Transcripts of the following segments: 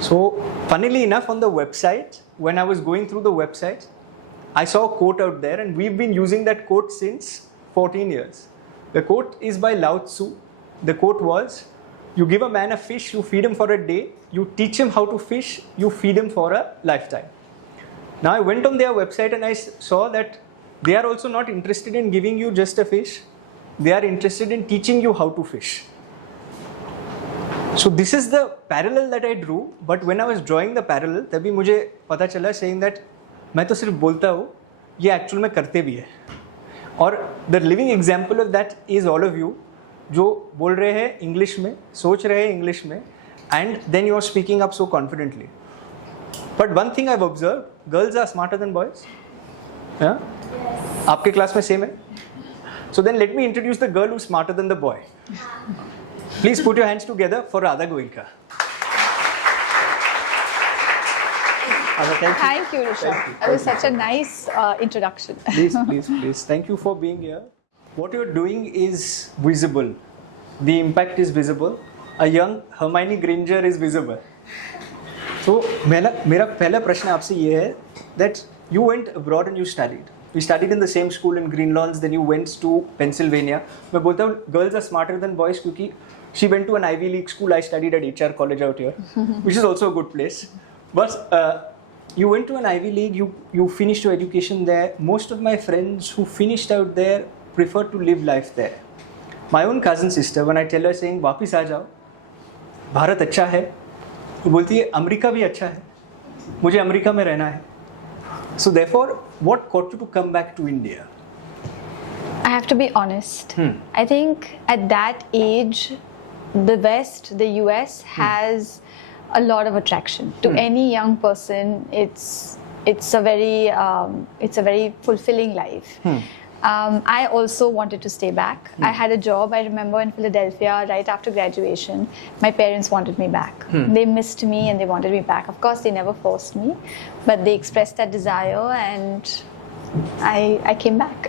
So, funnily enough, on the website, when I was going through the website, I saw a quote out there, and we've been using that quote since 14 years. The quote is by Lao Tzu. The quote was, you give a man a fish, you feed him for a day, you teach him how to fish, you feed him for a lifetime. Now, I went on their website and I saw that they are also not interested in giving you just a fish. They are interested in teaching you how to fish. So this is the parallel that I drew, but when I was drawing the parallel, तभी मुझे पता चला saying that मैं तो सिर्फ बोलता हूँ, ये actual में करते भी है. और the living example of that is all of you, जो बोल रहे हैं इंग्लिश में, सोच रहे हैं इंग्लिश में, and then you are speaking up so confidently. But one thing I've observed, girls are smarter than boys. Yeah? Yes. आपके क्लास में same है? So then let me introduce the girl who's smarter than the boy. Please put your hands together for Radha Goenka. Thank you, Rishabh. That was such a nice introduction. Please. Thank you for being here. What you're doing is visible. The impact is visible. A young Hermione Granger is visible. So, मेरा पहला प्रश्न आपसे ये है that you went abroad and you studied. We studied in the same school in Green Lawns, then you went to Pennsylvania. मैं बोलता हूँ girls are smarter than boys क्योंकि she went to an Ivy League school. I studied at HR college out here, which is also a good place. But you went to an Ivy League, you finished your education there. Most of my friends who finished out there prefer to live life there. My own cousin sister, when I tell her saying वापिस आ जाओ, भारत अच्छा है, वो बोलती है America भी अच्छा है, मुझे अमेरिका में रहना है. So therefore, what got you to come back to India? I have to be honest. I think at that age, the West, the US has a lot of attraction to any young person. It's a very fulfilling life. I also wanted to stay back. I had a job, I remember, in Philadelphia right after graduation. My parents wanted me back. They missed me and they wanted me back. Of course, they never forced me, but they expressed that desire and I came back.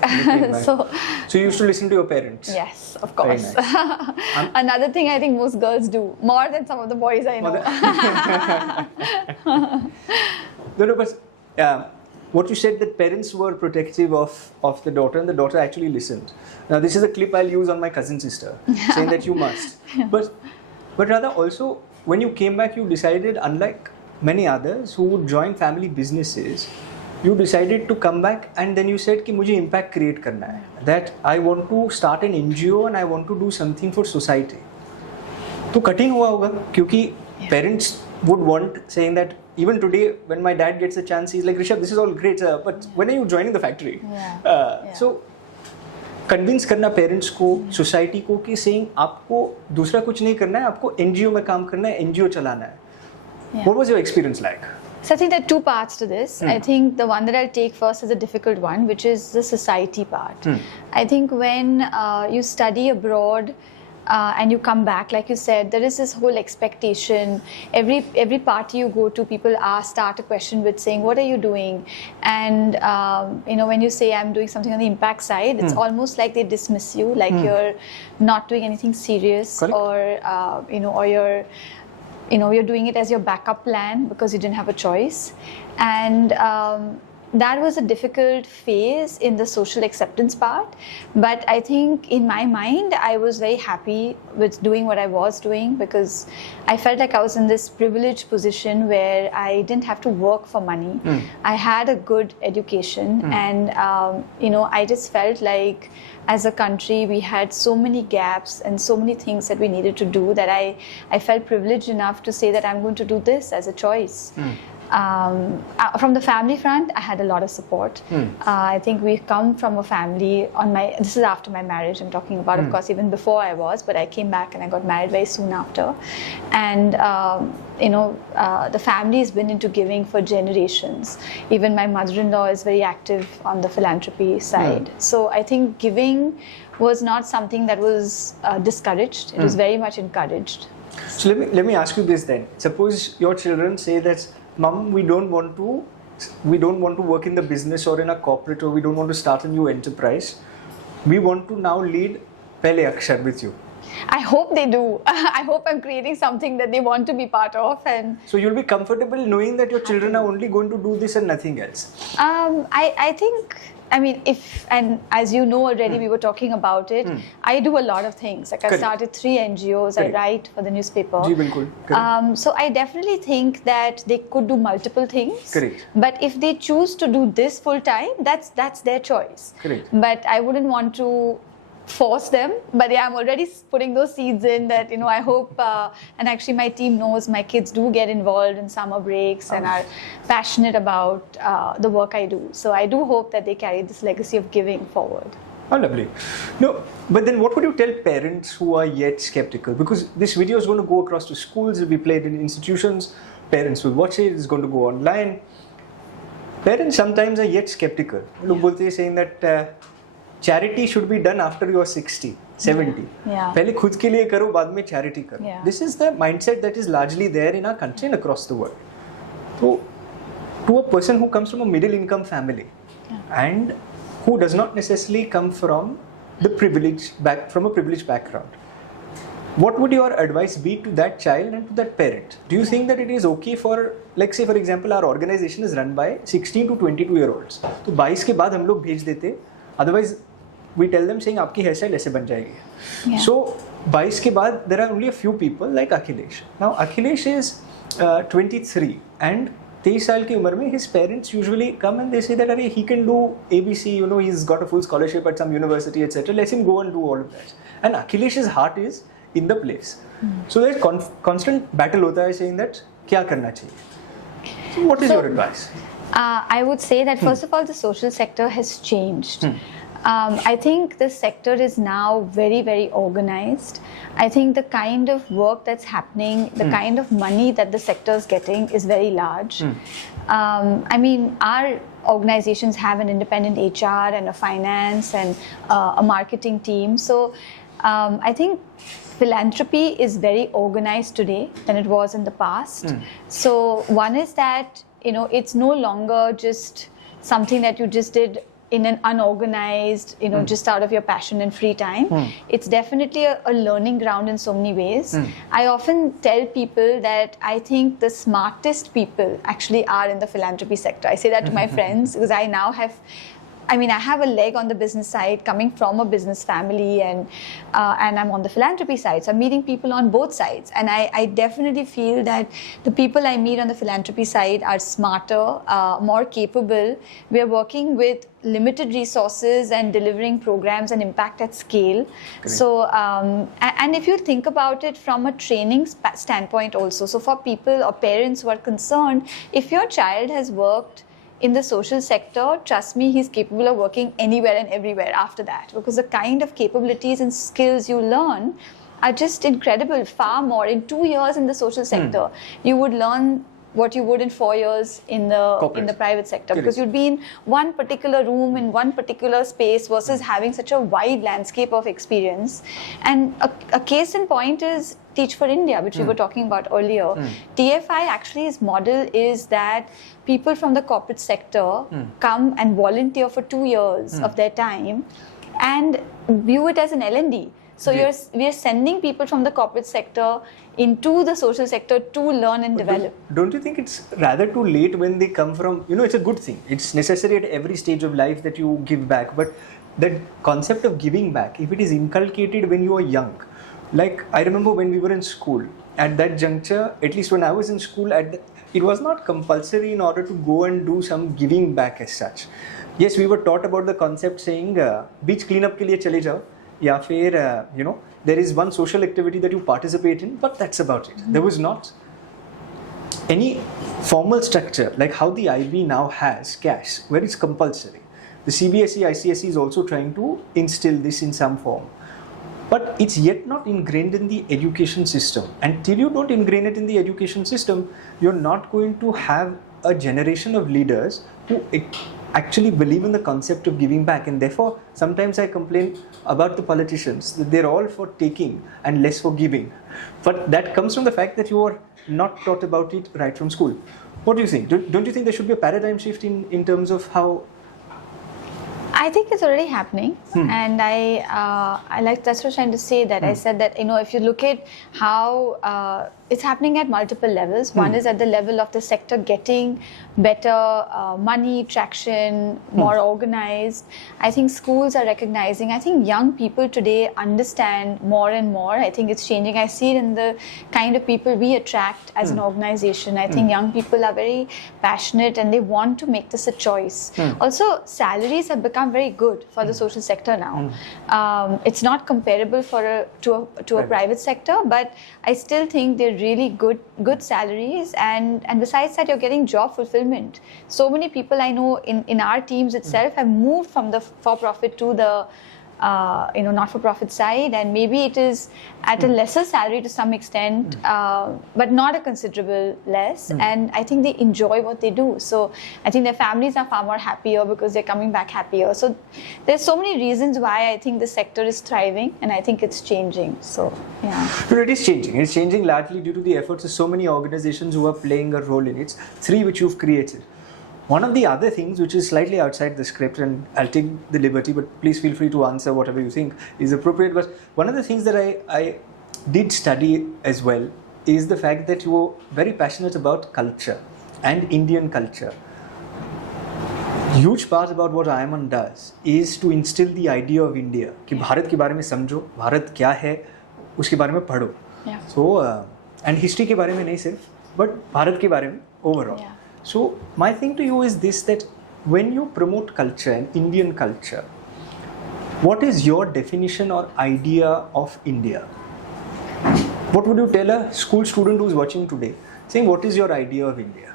So you used to listen to your parents? Yes, of course. Nice. Another thing I think most girls do, more than some of the boys I know. No, but what you said, that parents were protective of the daughter and the daughter actually listened. Now this is a clip I'll use on my cousin sister, saying that you must. But rather also, when you came back, you decided, unlike many others who would join family businesses, you decided to come back and then you said कि मुझे impact create करना है. That I want to start an NGO and I want to do something for society. तो कठिन हुआ होगा क्योंकि parents would want, saying that even today when my dad gets a chance, he's like, Rishabh, this is all great, but when are you joining the factory? So convince करना parents को, society को कि saying आपको दूसरा कुछ नहीं करना है, आपको NGO में काम करना है, NGO चलाना है. What was your experience like? So I think there are two parts to this. I think the one that I'll take first is a difficult one, which is the society part. I think when you study abroad and you come back, like you said, there is this whole expectation. Every party you go to, people start a question with saying, what are you doing? And when you say I'm doing something on the impact side, it's almost like they dismiss you, like you're not doing anything serious. Correct. Or you're doing it as your backup plan because you didn't have a choice. And that was a difficult phase in the social acceptance part. But I think in my mind, I was very happy with doing what I was doing because I felt like I was in this privileged position where I didn't have to work for money. I had a good education and, I just felt like as a country, we had so many gaps and so many things that we needed to do that I felt privileged enough to say that I'm going to do this as a choice. From the family front, I had a lot of support. I think we come from a family this is after my marriage I'm talking about, of course, even before I was, but I came back and I got married very soon after. And, the family has been into giving for generations. Even my mother-in-law is very active on the philanthropy side. So I think giving was not something that was discouraged. It was very much encouraged. So let me ask you this then. Suppose your children say that, Mom, we don't want to work in the business or in a corporate, or we don't want to start a new enterprise. We want to now lead Pehlay Akshar with you. I hope they do. I hope I'm creating something that they want to be part of. And So you'll be comfortable knowing that your children are only going to do this and nothing else. I think, I mean, and as you know already, we were talking about it. I do a lot of things. Like I Correct. started 3 NGOs. Correct. I write for the newspaper. Ji, bilkul. Correct. So I definitely think that they could do multiple things. Correct. But if they choose to do this full time, that's their choice. Correct. But I wouldn't want to force them. But yeah, I'm already putting those seeds in that, I hope, and actually my team knows my kids do get involved in summer breaks and are passionate about the work I do. So I do hope that they carry this legacy of giving forward. Oh, lovely. No, but then what would you tell parents who are yet skeptical? Because this video is going to go across to schools, it will be played in institutions, parents will watch it, it's going to go online. Parents sometimes are yet skeptical. Log bolte hain saying that charity should be done after you are 60, 70. Yeah. पहले खुद के लिए करो, बाद में charity करो. Yeah. This is the mindset that is largely there in our country and across the world. So, to a person who comes from a middle income family and who does not necessarily come from a privileged background, what would your advice be to that child and to that parent? Do you think that it is okay for, like say for example, our organization is run by 16 to 22-year-olds. तो 22 के बाद हम लोग भेज देते, otherwise we tell them saying आपकी hairstyle ऐसे बन जाएगी. Yeah. So 22 के बाद there are only a few people like Akhilesh. Now Akhilesh is 23 and 23 साल की उम्र में his parents usually come and they say that अरे he can do ABC, he's got a full scholarship at some university, etc. Let him go and do all of that. And Akhilesh's heart is in the place. So there's constant battle होता है saying that क्या करना चाहिए. So what is your advice? I would say that first of all, the social sector has changed. I think this sector is now very, very organized. I think the kind of work that's happening, the kind of money that the sector is getting is very large. I mean, our organizations have an independent HR and a finance and a marketing team. So I think philanthropy is very organized today than it was in the past. So one is that, it's no longer just something that you just did in an unorganized, just out of your passion and free time. It's definitely a learning ground in so many ways. I often tell people that I think the smartest people actually are in the philanthropy sector. I say that to my friends because I now have I have a leg on the business side coming from a business family and I'm on the philanthropy side. So I'm meeting people on both sides. And I definitely feel that the people I meet on the philanthropy side are smarter, more capable. We are working with limited resources and delivering programs and impact at scale. Correct. So, and if you think about it from a training standpoint also, so for people or parents who are concerned, if your child has worked in the social sector, trust me, he's capable of working anywhere and everywhere after that, because the kind of capabilities and skills you learn are just incredible, far more. In 2 years in the social sector, you would learn what you would in 4 years in the private sector. Because you'd be in one particular room, in one particular space versus having such a wide landscape of experience. And a case in point is Teach for India, which we were talking about earlier. TFI actually, its model is that people from the corporate sector come and volunteer for 2 years of their time and view it as an L&D. So we are sending people from the corporate sector into the social sector to learn and develop. Don't you think it's rather too late when they come from, it's a good thing. It's necessary at every stage of life that you give back. But that concept of giving back, if it is inculcated when you are young, like I remember when we were in school, at that juncture, at least when I was in school, it was not compulsory in order to go and do some giving back as such. Yes, we were taught about the concept saying, beach cleanup ke liye chale jao. या फिर there is one social activity that you participate in, but that's about it. There was not any formal structure like how the IB now has cash, where it's compulsory. The CBSE, ICSE is also trying to instill this in some form, but it's yet not ingrained in the education system. Until you don't ingrain it in the education system, you're not going to have a generation of leaders who actually believe in the concept of giving back. And therefore, sometimes I complain about the politicians that they're all for taking and less for giving. But that comes from the fact that you are not taught about it right from school. What do you think? Don't you think there should be a paradigm shift in terms of how I think it's already happening, and I like that's what I was trying to say. That I said that if you look at how it's happening at multiple levels. One is at the level of the sector getting better money, traction, more organized. I think schools are recognizing. I think young people today understand more and more. I think it's changing. I see it in the kind of people we attract as an organization. I think young people are very passionate and they want to make this a choice. Also, salaries have become very good for the social sector now. It's not comparable to a private sector, but I still think they're really good salaries, and besides that, you're getting job fulfillment. So many people I know in our teams itself have moved from the for-profit to the not-for-profit side, and maybe it is at a lesser salary to some extent, but not a considerable less. And I think they enjoy what they do. So I think their families are far more happier because they're coming back happier. So there's so many reasons why I think the sector is thriving, and I think it's changing. So yeah, it is changing. It's changing largely due to the efforts of so many organizations who are playing a role in it. 3 which you've created. One of the other things which is slightly outside the script, and I'll take the liberty, but please feel free to answer whatever you think is appropriate. But one of the things that I did study as well is the fact that you were very passionate about culture and Indian culture. Huge part about what I.I.M.U.N does is to instill the idea of India. कि भारत के बारे में समझो, भारत क्या है, उसके बारे में पढ़ो. So and history के बारे में नहीं सिर्फ, but भारत के बारे में overall. Yeah. So my thing to you is this, that when you promote culture and Indian culture, what is your definition or idea of India? What would you tell a school student who's watching today, saying what is your idea of India?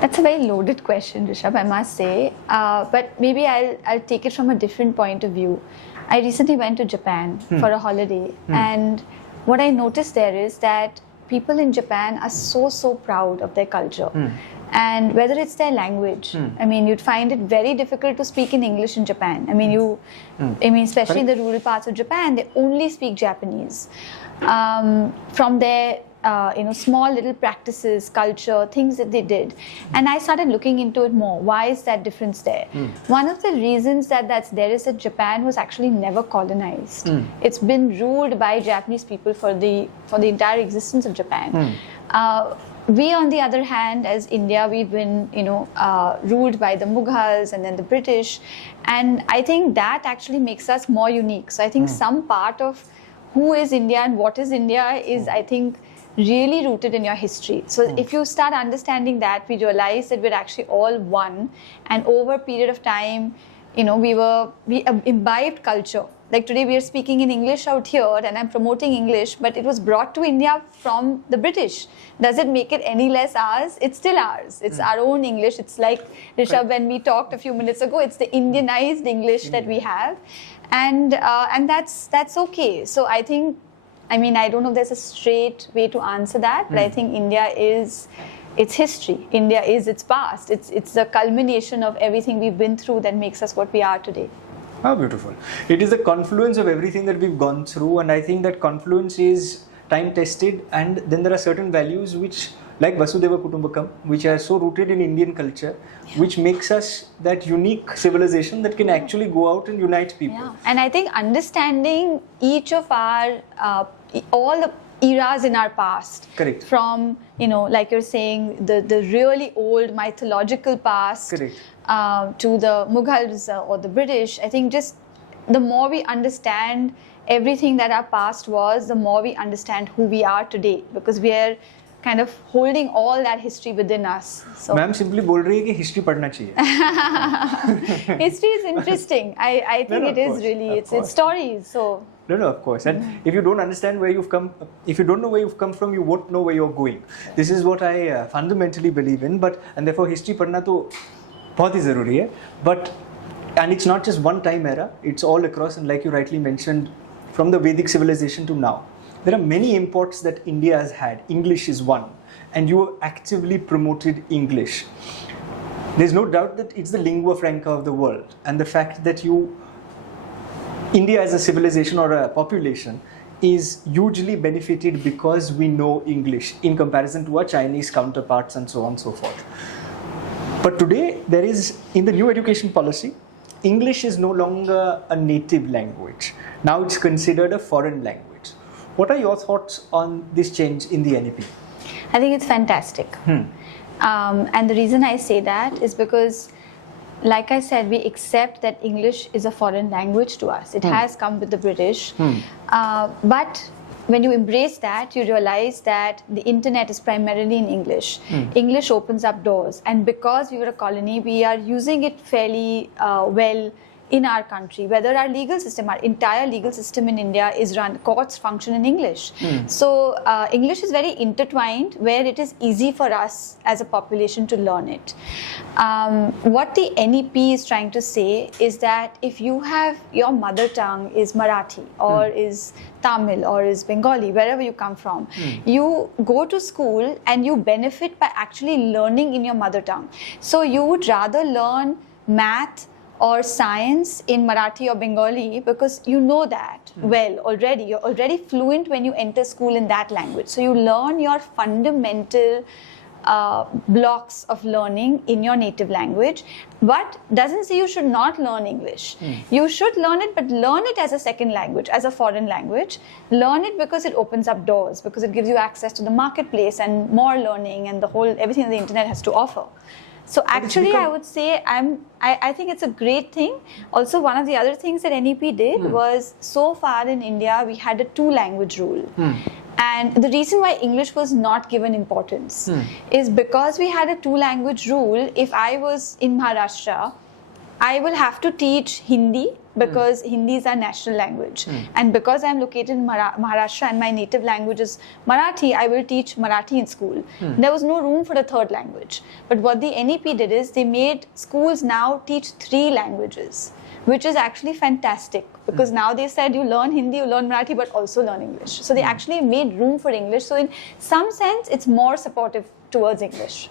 That's a very loaded question, Rishabh, I must say. But maybe I'll take it from a different point of view. I recently went to Japan for a holiday, and what I noticed there is that people in Japan are so proud of their culture. And whether it's their language, I mean, you'd find it very difficult to speak in English in Japan. I mean, especially in the rural parts of Japan, they only speak Japanese. From their small little practices, culture, things that they did. And I started looking into it more. Why is that difference there? One of the reasons that's there is that Japan was actually never colonized. It's been ruled by Japanese people for the entire existence of Japan. We, on the other hand, as India, we've been, ruled by the Mughals and then the British. And I think that actually makes us more unique. So I think some part of who is India and what is India is, I think, really rooted in your history. So if you start understanding that, we realize that we're actually all one, and over a period of time, we imbibed culture. Like today we are speaking in English out here and I'm promoting English, but it was brought to India from the British. Does it make it any less ours? It's still ours. It's our own English. It's like, Rishabh, when we talked a few minutes ago, it's the Indianized English that we have. And that's okay. So I think, I don't know if there's a straight way to answer that, but I think India is its history. India is its past. It's the culmination of everything we've been through that makes us what we are today. How beautiful. It is a confluence of everything that we've gone through, and I think that confluence is time tested, and then there are certain values which, like Vasudhaiva Kutumbakam, which are so rooted in Indian culture, which makes us that unique civilization that can actually go out and unite people. Yeah. And I think understanding each of our, all the eras in our past. Correct. From, like you're saying, the really old mythological past. Correct. To the Mughals or the British. I think just the more we understand everything that our past was, the more we understand who we are today, because we are kind of holding all that history within us. So Ma'am simply बोल रही है कि history पढ़ना चाहिए. History is interesting. I think it is really. It's stories. So. No, of course. And if you don't understand where you've come, if you don't know where you've come from, you won't know where you're going. This is what I fundamentally believe in. And therefore history पढ़ना तो बहुत ही ज़रूरी है. And it's not just one time era. It's all across. And like you rightly mentioned, from the Vedic civilization to now, there are many imports that India has had. English is one. And you have actively promoted English. There's no doubt that it's the lingua franca of the world. And the fact that India as a civilization or a population is hugely benefited because we know English in comparison to our Chinese counterparts and so on and so forth. But today, there is, in the new education policy, English is no longer a native language. Now it's considered a foreign language. What are your thoughts on this change in the NEP? I think it's fantastic. And the reason I say that is because, like I said, we accept that English is a foreign language to us. It has come with the British. But when you embrace that, you realize that the internet is primarily in English. English opens up doors. And because we were a colony, we are using it fairly well in our country. Whether our legal system, our entire legal system in India is run, courts function in English. So English is very intertwined, where it is easy for us as a population to learn it. What the NEP is trying to say is that if you have your mother tongue is Marathi or is Tamil or is Bengali, wherever you come from, you go to school and you benefit by actually learning in your mother tongue. So you would rather learn math or science in Marathi or Bengali because you know that well already. You're already fluent when you enter school in that language. So you learn your fundamental blocks of learning in your native language, but doesn't say you should not learn English. You should learn it, but learn it as a second language, as a foreign language. Learn it because it opens up doors, because it gives you access to the marketplace and more learning and everything that the internet has to offer. So actually, I would say I think it's a great thing. Also, one of the other things that NEP did was, so far in India, we had a 2-language rule. And the reason why English was not given importance is because we had a 2-language rule. If I was in Maharashtra, I will have to teach Hindi because Hindi is our national language. And because I'm located in Maharashtra and my native language is Marathi, I will teach Marathi in school. There was no room for a 3rd language. But what the NEP did is they made schools now teach 3 languages, which is actually fantastic, because now they said you learn Hindi, you learn Marathi, but also learn English. So they actually made room for English. So in some sense, it's more supportive towards English.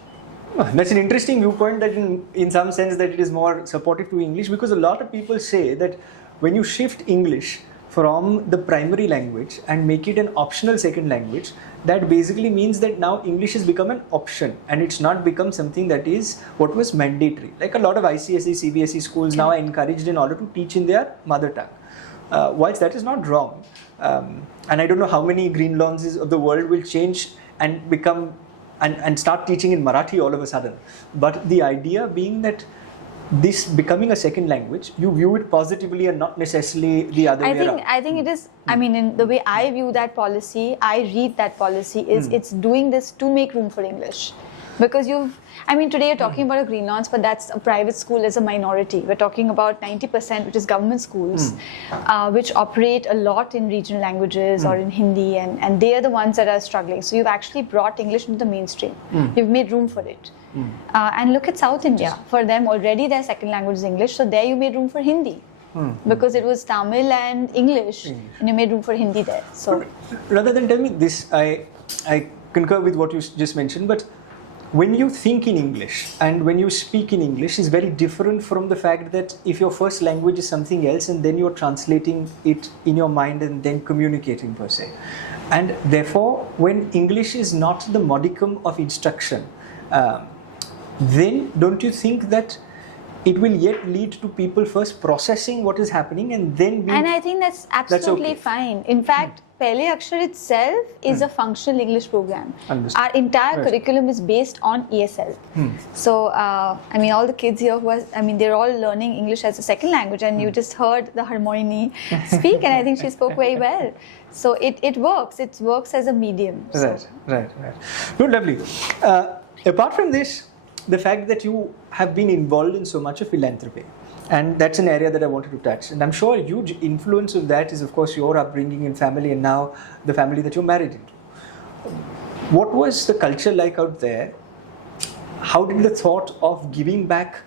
That's an interesting viewpoint, that in some sense that it is more supportive to English, because a lot of people say that when you shift English from the primary language and make it an optional second language, that basically means that now English has become an option and it's not become something that is what was mandatory. Like a lot of ICSE, CBSE schools now are encouraged in order to teach in their mother tongue. Whilst that is not wrong, and I don't know how many green lawns of the world will change and become and start teaching in Marathi all of a sudden. But the idea being that this becoming a second language, you view it positively and not necessarily the other way around. I think it is, I mean, in the way I view that policy, I read that policy is it's doing this to make room for English. Because today you're talking about a green lawns, but that's a private school as a minority. We're talking about 90%, which is government schools, which operate a lot in regional languages or in Hindi, and they are the ones that are struggling. So you've actually brought English into the mainstream. You've made room for it. And look at South India. For them, already their second language is English, so there you made room for Hindi. Because it was Tamil and English, and you made room for Hindi there. So, rather than tell me this, I concur with what you just mentioned, but when you think in English and when you speak in English is very different from the fact that if your first language is something else and then you're translating it in your mind and then communicating per se. And therefore, when English is not the modicum of instruction, then don't you think that it will yet lead to people first processing what is happening and then and I think that's absolutely fine. In fact, Pehlay Akshar itself is a functional English program. Understood. Our entire curriculum is based on ESL. So, all the kids here they're all learning English as a second language, and you just heard the Hermione speak, and I think she spoke very well. So it works. It works as a medium. So. Right. No, lovely. Apart from this, the fact that you have been involved in so much of philanthropy, and that's an area that I wanted to touch. And I'm sure a huge influence of that is, of course, your upbringing in family and now the family that you're married into. What was the culture like out there? How did the thought of giving back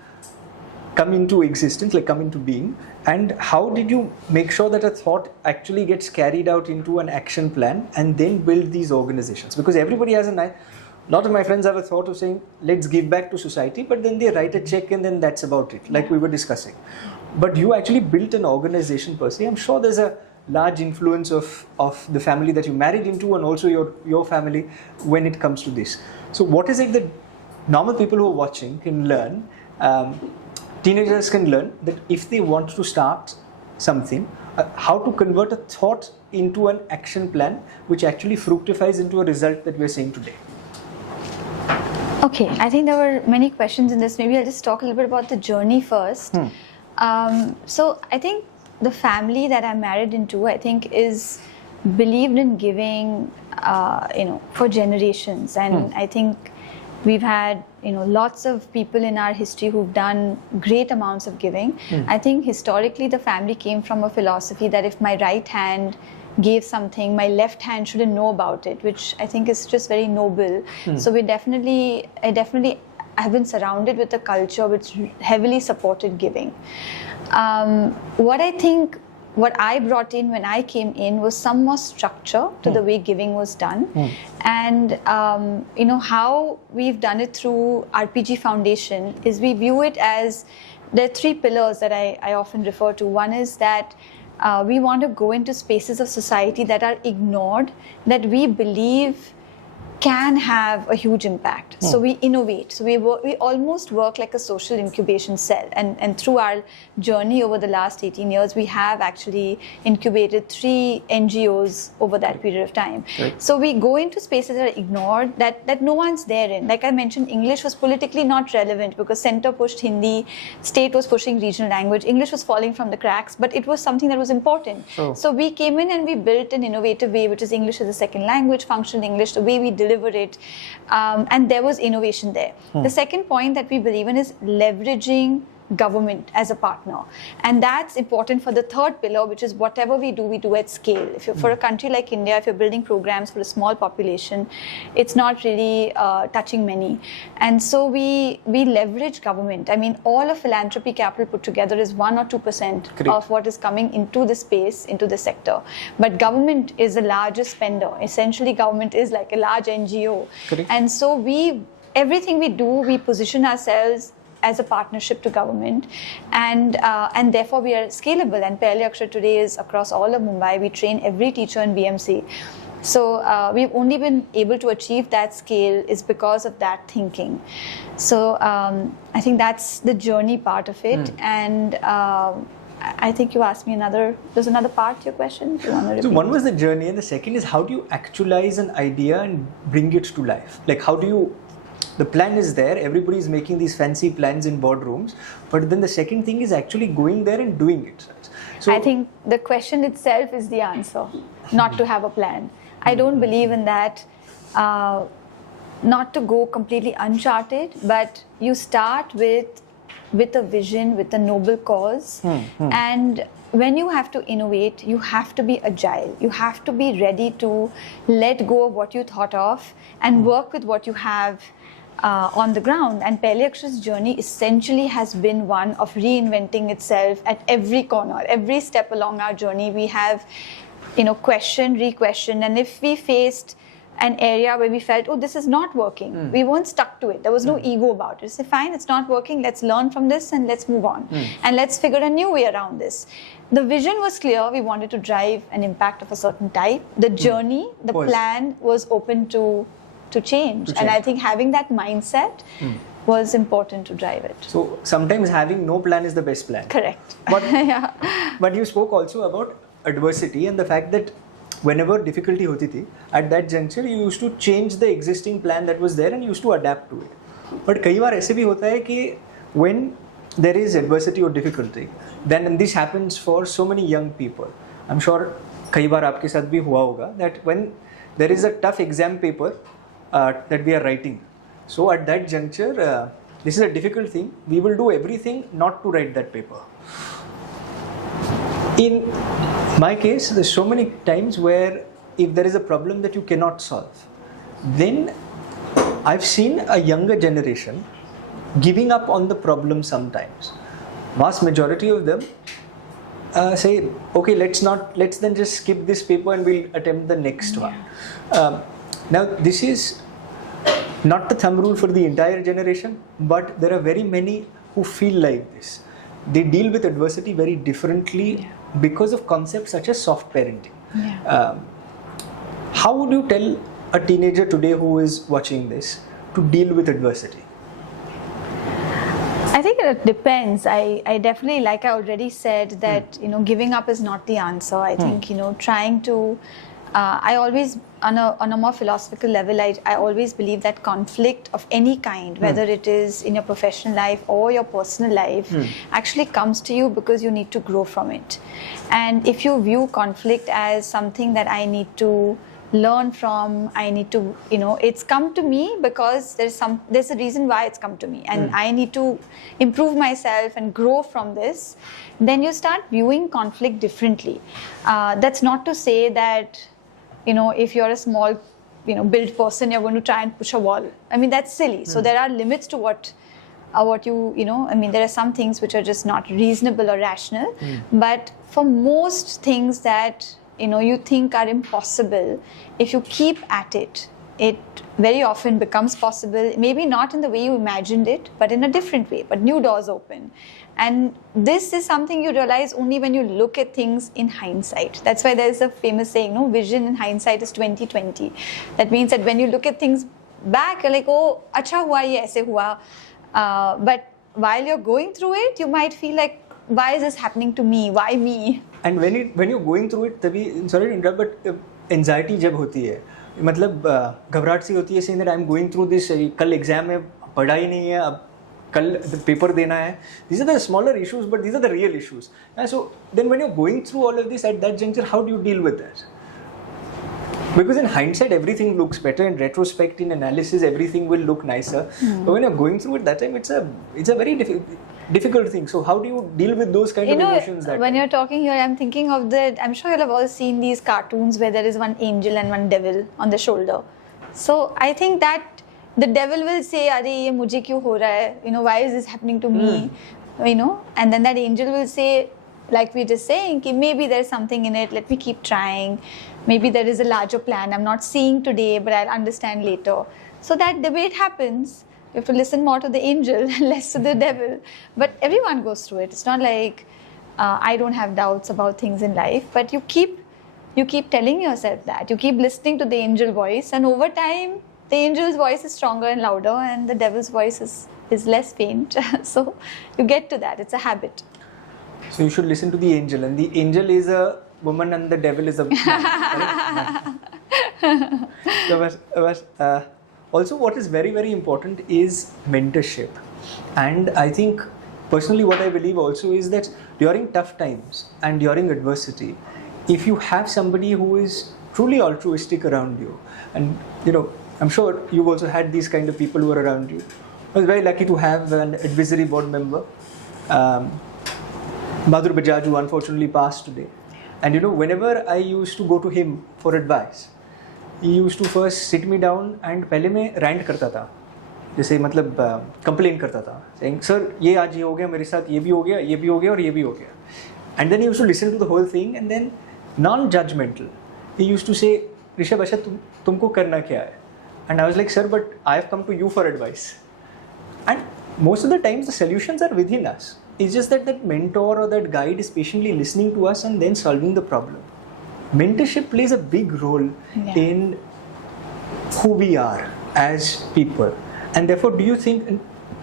come into existence, come into being? And how did you make sure that a thought actually gets carried out into an action plan and then build these organizations? Because everybody has a lot of my friends have a thought of saying, let's give back to society, but then they write a check and then that's about it, like we were discussing. But you actually built an organization per se. I'm sure there's a large influence of the family that you married into and also your family when it comes to this. So what is it that normal people who are watching can learn? teenagers can learn that if they want to start something, how to convert a thought into an action plan which actually fructifies into a result that we're seeing today. Okay, I think there were many questions in this. Maybe I'll just talk a little bit about the journey first. So I think the family that I'm married into, I think, is believed in giving, for generations. And I think we've had, lots of people in our history who've done great amounts of giving. I think historically the family came from a philosophy that if my right hand gave something, my left hand shouldn't know about it, which I think is just very noble. So I definitely have been surrounded with a culture which heavily supported giving. What I brought in when I came in was some more structure to the way giving was done. And how we've done it through RPG Foundation is we view it as there are three pillars that I often refer to. One is that we want to go into spaces of society that are ignored, that we believe can have a huge impact. So we innovate. So we almost work like a social incubation cell. And through our journey over the last 18 years, we have actually incubated 3 NGOs over that period of time. Right. So we go into spaces that are ignored, that no one's there in. Like I mentioned, English was politically not relevant because center pushed Hindi, state was pushing regional language, English was falling from the cracks, but it was something that was important. So we came in and we built an innovative way, which is English as a second language, functional English, the way we deliver it, and there was innovation there. The second point that we believe in is leveraging government as a partner, and that's important for the third pillar, which is whatever we do at scale. If you're, for a country like India, if you're building programs for a small population, it's not really touching many, and so we leverage government. I mean, all of philanthropy capital put together is 1 or 2% of what is coming into the space, into the sector, but government is the largest spender. Essentially, government is like a large NGO. And so everything we do, we position ourselves as a partnership to government, and therefore we are scalable. And Pehlay Akshar today is across all of Mumbai. We train every teacher in BMC. So we've only been able to achieve that scale is because of that thinking. So I think that's the journey part of it. And I think you asked me there's another part to your question. Do you want to repeat? So one was the journey, and the second is how do you actualize an idea and bring it to life? Like how do you, the plan is there, everybody is making these fancy plans in boardrooms, but then the second thing is actually going there and doing it. So I think the question itself is the answer, not to have a plan. I don't believe in that, not to go completely uncharted, but you start with a vision, with a noble cause. And when you have to innovate, you have to be agile. You have to be ready to let go of what you thought of and work with what you have on the ground. And Pehlay Akshar's journey essentially has been one of reinventing itself at every corner. Every step along our journey, we have questioned, re-questioned, and if we faced an area where we felt, oh, this is not working, we weren't stuck to it. There was no ego about it. Say, fine, it's not working, let's learn from this and let's move on. And let's figure a new way around this. The vision was clear. We wanted to drive an impact of a certain type. The journey, the plan was open to change. And I think having that mindset was important to drive it. So sometimes having no plan is the best plan. Correct. But, but you spoke also about adversity and the fact that whenever difficulty hoti thi, at that juncture you used to change the existing plan that was there and you used to adapt to it. But कई बार ऐसे भी होता है कि when there is adversity or difficulty, then and this happens for so many young people. I'm sure कई बार आपके साथ भी हुआ होगा that when there is a tough exam paper that we are writing. So at that juncture, this is a difficult thing. We will do everything not to write that paper. In my case, there's so many times where if there is a problem that you cannot solve, then I've seen a younger generation giving up on the problem sometimes. Vast majority of them say, okay, let's then just skip this paper and we'll attempt the next one. Now, this is not the thumb rule for the entire generation, but there are very many who feel like this. They deal with adversity very differently because of concepts such as soft parenting. How would you tell a teenager today who is watching this to deal with adversity? I think it depends. I definitely, like I already said, that giving up is not the answer. I think trying to. I always, on a more philosophical level, I always believe that conflict of any kind, whether it is in your professional life or your personal life, actually comes to you because you need to grow from it. And if you view conflict as something that I need to learn from, I need to, it's come to me because there's a reason why it's come to me, and I need to improve myself and grow from this, then you start viewing conflict differently. That's not to say that if you're a small built person, you're going to try and push a wall. I mean, that's silly. So there are limits to what you I mean, there are some things which are just not reasonable or rational, but for most things that you think are impossible, if you keep at it, it very often becomes possible. Maybe not in the way you imagined it, but in a different way, but new doors open. And this is something you realize only when you look at things in hindsight. That's why there's a famous saying, vision in hindsight is 20/20. That means that when you look at things back, you're like, oh, acha hua, ye aise hua. But while you're going through it, you might feel like, why is this happening to me? Why me? And when you're going through it, तभी, sorry to interrupt, but anxiety जब होती है, मतलब घबराहट सी होती है, saying that I'm going through this, कल exam है, पढ़ा ही नहीं है, अब कल पेपर देना है. These are the smaller issues, but these are the real issues. And so then when you're going through all of this at that juncture, how do you deal with that? Because in hindsight, everything looks better. In retrospect, in analysis, everything will look nicer. But when you're going through it that time, it's a very difficult thing. So how do you deal with those kind of emotions? When you're talking here, I'm thinking of I'm sure you'll have all seen these cartoons where there is one angel and one devil on the shoulder. So I think that the devil will say, "Arey, ye mujhe kyun ho raha hai? Why is this happening to me?" And then that angel will say, like we're just saying, maybe there's something in it, let me keep trying. Maybe there is a larger plan I'm not seeing today, but I'll understand later. So that debate happens. You have to listen more to the angel and less to the devil. But everyone goes through it. It's not like I don't have doubts about things in life, but you keep telling yourself that. You keep listening to the angel voice, and over time, the angel's voice is stronger and louder, and the devil's voice is less faint. So you get to that. It's a habit. So you should listen to the angel, and the angel is a woman and the devil is a man. So, also, what is very, very important is mentorship. And I think, personally, what I believe also is that during tough times and during adversity, if you have somebody who is truly altruistic around you, and I'm sure you've also had these kind of people who are around you. I was very lucky to have an advisory board member, Madhur Bajaj, who unfortunately passed today. And whenever I used to go to him for advice, he used to first sit me down and पहले मैं rant करता था, जैसे मतलब complain करता था, saying, "Sir, ये आज ये हो गया मेरे साथ, ये भी हो गया, ये भी हो गया और ये भी हो गया." And then he used to listen to the whole thing, and then non-judgmental, he used to say, "Rishabh, अच्छा तुमको करना क्या है?" And I was like, "Sir, but I have come to you for advice." And most of the times the solutions are within us. It's just that mentor or that guide is patiently listening to us and then solving the problem. Mentorship plays a big role in who we are as people. And therefore, do you think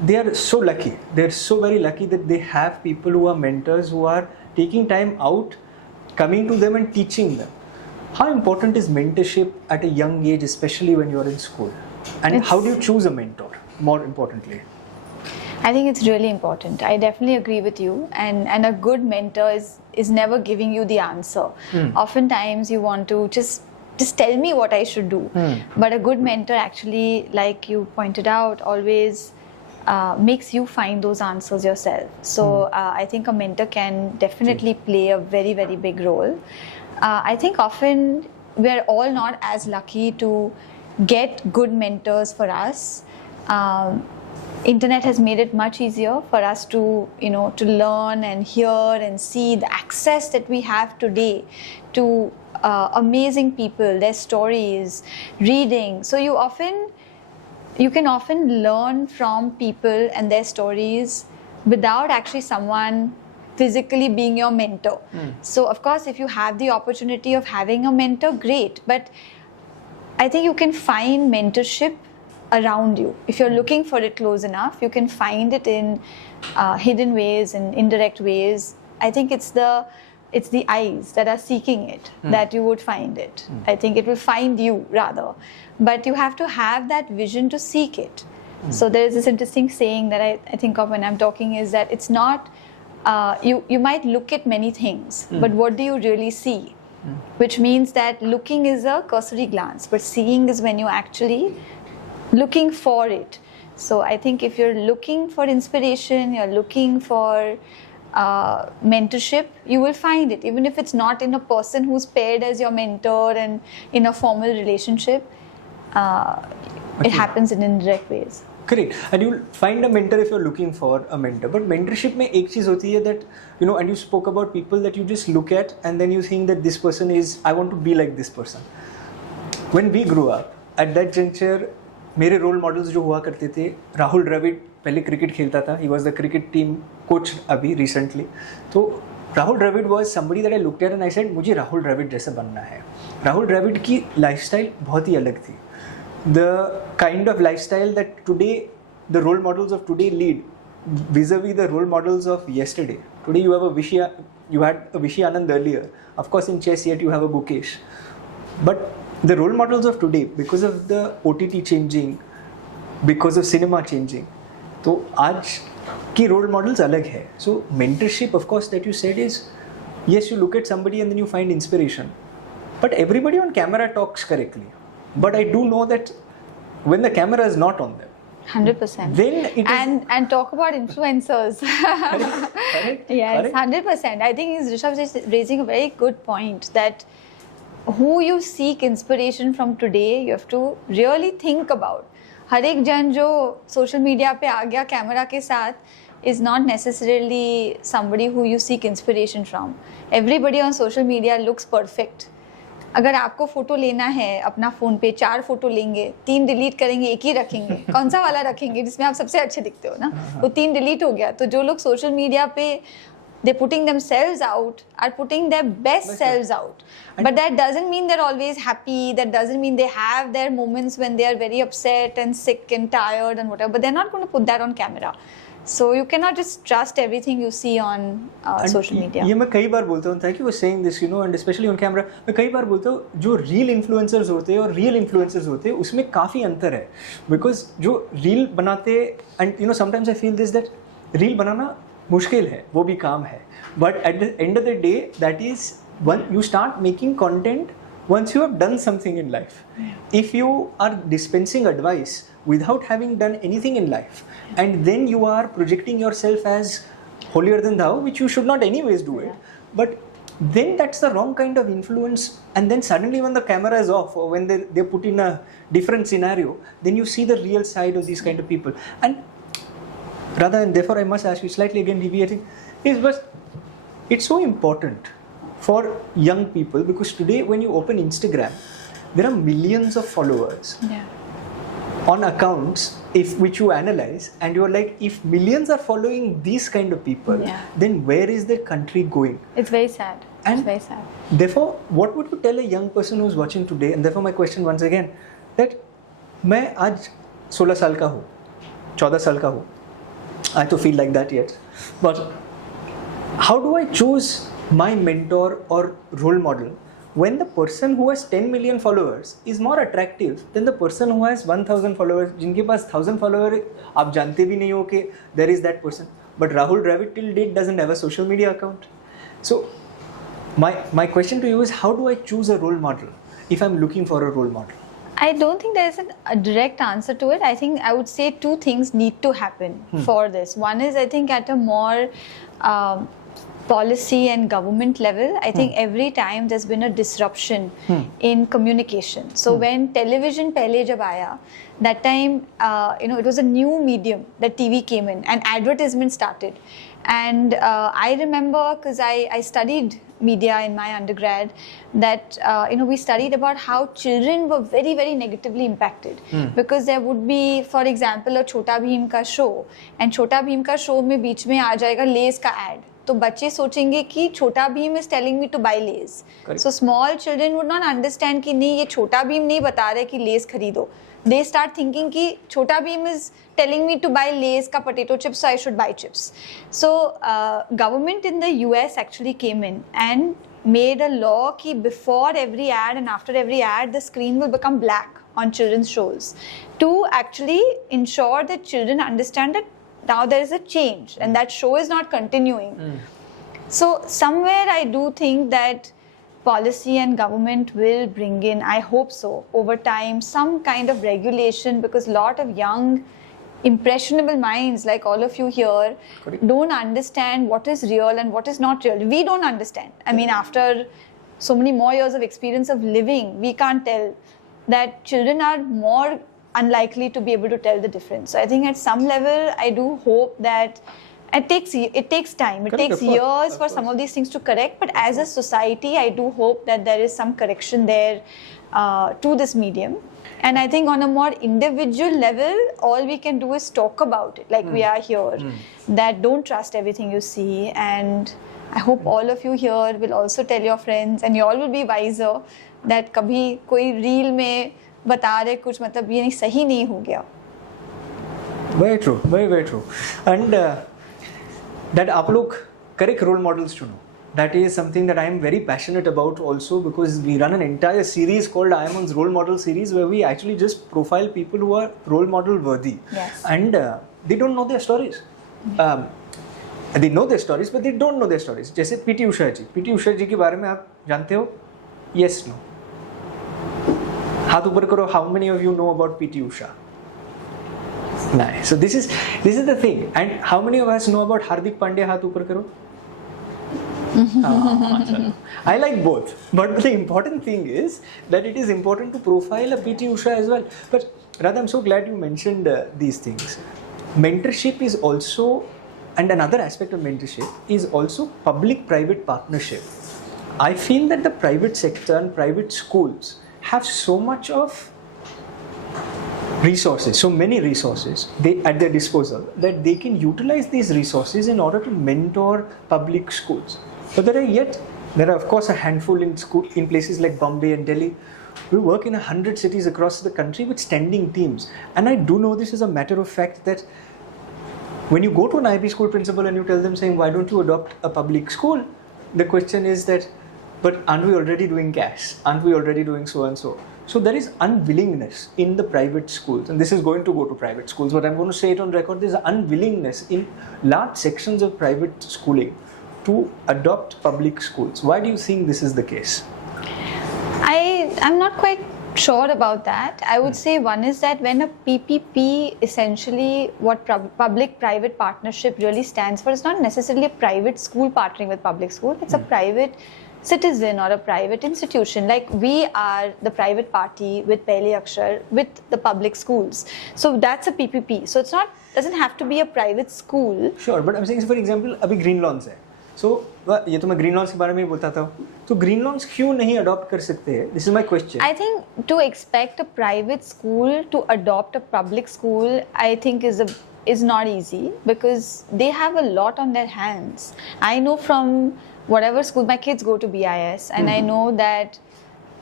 they are so lucky? They're so very lucky that they have people who are mentors, who are taking time out, coming to them and teaching them. How important is mentorship at a young age, especially when you're in school? And how do you choose a mentor, more importantly? I think it's really important. I definitely agree with you. And a good mentor is never giving you the answer. Oftentimes you want to just tell me what I should do. But a good mentor actually, like you pointed out, always makes you find those answers yourself. So I think a mentor can definitely play a very, very big role. I think often we're all not as lucky to get good mentors for us. Internet has made it much easier for us to learn and hear and see the access that we have today to amazing people, their stories, reading. So you can often learn from people and their stories without actually someone physically being your mentor. So of course, if you have the opportunity of having a mentor, great. But I think you can find mentorship around you. If you're looking for it close enough, you can find it in hidden ways and indirect ways. I think it's the eyes that are seeking it that you would find it. I think it will find you rather. But you have to have that vision to seek it. So there is this interesting saying that I think of when I'm talking is that it's not, you might look at many things, but what do you really see? Which means that looking is a cursory glance, but seeing is when you're actually looking for it. So I think if you're looking for inspiration, you're looking for mentorship, you will find it, even if it's not in a person who's paired as your mentor and in a formal relationship. It happens in indirect ways. Correct. And you'll find a mentor if you're looking for a mentor. But mentorship में एक चीज़ होती है that, you know, and you spoke about people that you just look at and then you think that this person is, I want to be like this person. When we grew up, at that juncture, मेरे role models जो हुआ करते थे, राहुल द्रविड़ पहले cricket खेलता था. He was the cricket team coach अभी recently. तो Rahul Dravid was somebody that I looked at and I said, मुझे राहुल द्रविड़ जैसा बनना है. राहुल द्रविड़ की lifestyle बहुत ही अलग थी. The kind of lifestyle that today the role models of today lead vis-a-vis the role models of yesterday. Today you have you had a Vishy Anand earlier. Of course in chess yet you have a Bukesh. But the role models of today, because of the OTT changing, because of cinema changing, तो आज की role models अलग है. So mentorship, of course, that you said is, yes, you look at somebody and then you find inspiration. But everybody on camera talks correctly. But I do know that when the camera is not on them, 100%. then it is and talk about influencers. correct? Yes, Correct? 100%. I think Rishabh is raising a very good point that who you seek inspiration from today, you have to really think about. हर एक जन जो social media पे आ गया camera के साथ is not necessarily somebody who you seek inspiration from. Everybody on social media looks perfect. अगर आपको photo लेना है अपना फ़ोन पे 4 फोटो लेंगे, 3 डिलीट करेंगे, 1 ही रखेंगे, कौन सा वाला रखेंगे जिसमें आप सबसे अच्छे दिखते हो ना, तो 3 डिलीट हो गया. तो जो लोग सोशल मीडिया पे they're putting themselves out are putting their best selves out, but that doesn't mean they're always happy, that doesn't mean they have their moments when they are very upset and sick and tired and whatever, but they're not going to put that on camera. So you cannot just trust everything you see on social media. ये मैं कई बार बोलता हूँ, thank you for saying this, you know, and especially on camera. मैं कई बार बोलता हूँ जो real influencers होते हैं और real influencers होते हैं उसमें काफ़ी अंतर है. Because जो reel बनाते, and you know sometimes I feel this that reel बनाना मुश्किल है, वो भी काम है. But at the end of the day, that is when you start making content once you have done something in life. If you are dispensing advice without having done anything in life, and then you are projecting yourself as holier than thou, which you should not anyways do it, but then that's the wrong kind of influence. And then suddenly when the camera is off or when they put in a different scenario, then you see the real side of these kind of people. And Radha, and therefore I must ask you slightly again deviating, it's so important for young people, because today when you open Instagram, there are millions of followers on accounts which you analyze, and you're like, if millions are following these kind of people, then where is the country going? It's very sad. And it's very sad. Therefore, what would you tell a young person who's watching today? And therefore my question once again, that मैं आज 16 साल का हूँ, 14 साल का हूँ. I don't feel like that yet. But how do I choose my mentor or role model when the person who has 10 million followers is more attractive than the person who has 1000 followers? जिनके पास 1000 followers आप जानते भी नहीं हो कि there is that person. But Rahul Dravid till date doesn't have a social media account. So my question to you is, how do I choose a role model if I'm looking for a role model? I don't think there is a direct answer to it. I think I would say 2 things need to happen for this. One is, I think at a more policy and government level, I think every time there's been a disruption in communication. So when television pehle jab aaya, that time it was a new medium that TV came in and advertisement started. And I remember, because I studied media in my undergrad, that we studied about how children were very, very negatively impacted because there would be, for example, a Chhota Bheem ka show, and Chhota Bheem ka show में बीच में आ जाएगा less का ad. तो बच्चे सोचेंगे कि छोटा Bhim is telling me to buy lace. So small children would not understand कि नहीं, ये छोटा भीम नहीं बता रहे कि लेस खरीदो. they start thinking ki Chota Bheem is telling me to buy Lay's ka potato chips, so I should buy chips. So government in the US actually came in and made a law ki before every ad and after every ad, the screen will become black on children's shows to actually ensure that children understand that now there is a change and that show is not continuing. So somewhere I do think that policy and government will bring in, I hope so, over time, some kind of regulation, because a lot of young, impressionable minds like all of you here don't understand what is real and what is not real. We don't understand. I mean, after so many more years of experience of living, we can't tell that children are more unlikely to be able to tell the difference. So I think at some level, I do hope that it takes time. It takes years for some of these things to correct. But as a society, I do hope that there is some correction there to this medium. And I think on a more individual level, all we can do is talk about it, like we are here, that don't trust everything you see. And I hope all of you here will also tell your friends, and you all will be wiser, that kabhi koi reel mein bata rahe kuch, matlab ye nahi sahi nahi ho gaya. Very true, very, very true. And that आप लोग correct role models चुनो. That is something that I am very passionate about also, because we run an entire series called I.I.M.U.N's Role Model Series, where we actually just profile people who are role model worthy. Yes. And they don't know their stories. They know their stories, but they don't know their stories. जैसे PT Usha जी. PT Usha जी के बारे में आप जानते हो? Yes, no. हाथ ऊपर करो. How many of you know about PT Usha? Nice. So this is the thing. And how many of us know about Hardik Pandya? हाथ ऊपर करो. I like both, but the important thing is that it is important to profile a PT Usha as well. But Radha, I'm so glad you mentioned these things. Mentorship is also, and another aspect of mentorship is also public-private partnership. I feel that the private sector and private schools have so much of resources, so many resources at their disposal, that they can utilize these resources in order to mentor public schools. But there are of course a handful in places like Bombay and Delhi. We work in 100 cities across the country with standing teams. And I do know this as a matter of fact that when you go to an IB school principal and you tell them saying, why don't you adopt a public school? The question is that, but aren't we already doing cash? Aren't we already doing so and so? So there is unwillingness in the private schools, and this is going to go to private schools, but I'm going to say it on record, there's unwillingness in large sections of private schooling to adopt public schools. Why do you think this is the case? I'm not quite sure about that. I would say one is that when a PPP, essentially what public-private partnership really stands for, is not necessarily a private school partnering with public school. It's a private citizen or a private institution. Like we are the private party with Pehlay Akshar with the public schools. So that's a PPP. So doesn't have to be a private school. Sure, but I'm saying, for example, अभी green lawns है. So ये तो मैं green lawns के बारे में ही बोलता था. तो green lawns क्यों नहीं adopt कर सकते हैं? This is my question. I think to expect a private school to adopt a public school, I think is not easy, because they have a lot on their hands. I know from whatever school my kids go to BIS, and I know that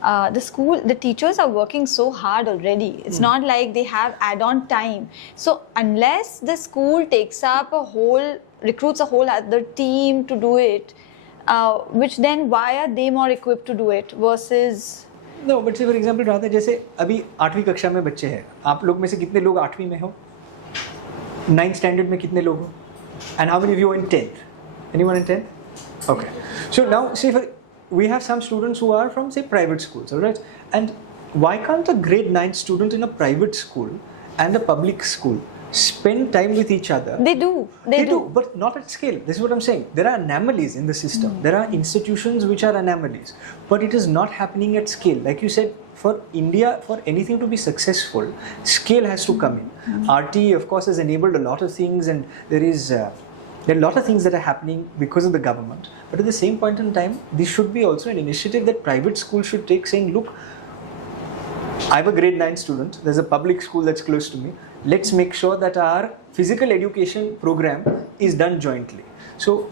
the teachers are working so hard already. It's not like they have add-on time. So unless the school recruits a whole other team to do it, which then why are they more equipped to do it versus... No, but say for example, Radha, जैसे अभी 8वीं कक्षा में बच्चे हैं, आप लोग में से कितने लोग 8वीं में हो? 9th standard में कितने लोग हो? And how many of you are in 10th? Anyone in 10th? Okay. So now, we have some students who are from, say, private schools, all right? And why can't a grade 9 student in a private school and a public school spend time with each other? They do, but not at scale. This is what I'm saying. There are anomalies in the system. There are institutions which are anomalies, but it is not happening at scale. Like you said, for India, for anything to be successful, scale has to come in. RT, of course, has enabled a lot of things, and there are a lot of things that are happening because of the government. But at the same point in time, this should be also an initiative that private schools should take, saying, look, I have a grade 9 student, there's a public school that's close to me. Let's make sure that our physical education program is done jointly. So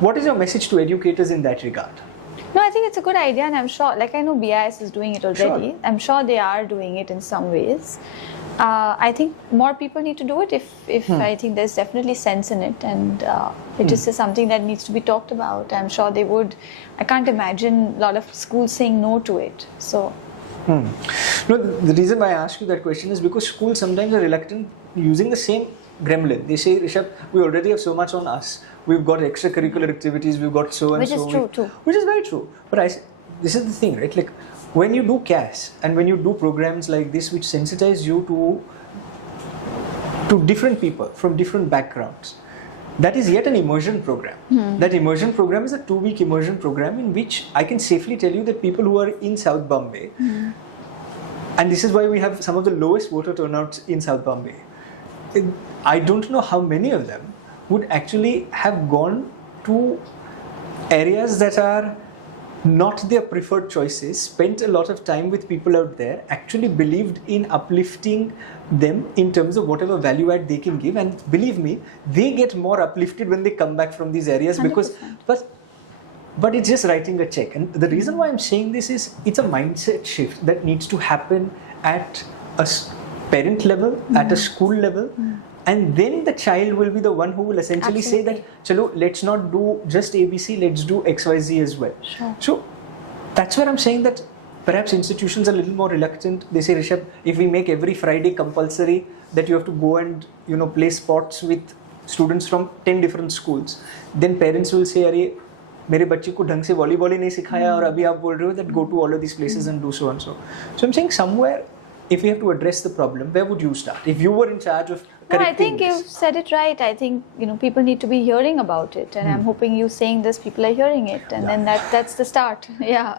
what is your message to educators in that regard? No, I think it's a good idea, and I'm sure, like I know BIS is doing it already. Sure. I'm sure they are doing it in some ways. I think more people need to do it if I think there's definitely sense in it, and it just is something that needs to be talked about. I'm sure they would. I can't imagine a lot of schools saying no to it. So. No, the reason why I ask you that question is because schools sometimes are reluctant using the same gremlin. They say, Rishabh, we already have so much on us. We've got extracurricular activities, we've got so and Which so. is true too. Which is very true. But this is the thing, right? Like when you do CAS and when you do programs like this which sensitize you to different people from different backgrounds, that is yet an immersion program. That immersion program is a 2-week immersion program in which I can safely tell you that people who are in South Bombay, and this is why we have some of the lowest voter turnouts in South Bombay, I don't know how many of them would actually have gone to areas that are not their preferred choices, spent a lot of time with people out there, actually believed in uplifting them in terms of whatever value add they can give, and believe me, they get more uplifted when they come back from these areas 100%. because but it's just writing a check. And the reason why I'm saying this is it's a mindset shift that needs to happen at a parent level, at a school level, and then the child will be the one who will essentially say that, chalo, let's not do just ABC, let's do XYZ as well. Sure. So that's where I'm saying that perhaps institutions are a little more reluctant. They say, Rishabh, if we make every Friday compulsory that you have to go and play sports with students from 10 different schools, then parents will say, अरे मेरे बच्चे को ढंग से volleyball ही नहीं सिखाया और अभी आप बोल रहे हो that go to all of these places and do so and so. So I'm saying somewhere, if you have to address the problem, where would you start? If you were in charge of No, I correcting think you said it right. I think people need to be hearing about it, and I'm hoping you saying this, people are hearing it, and then that's the start. Yeah.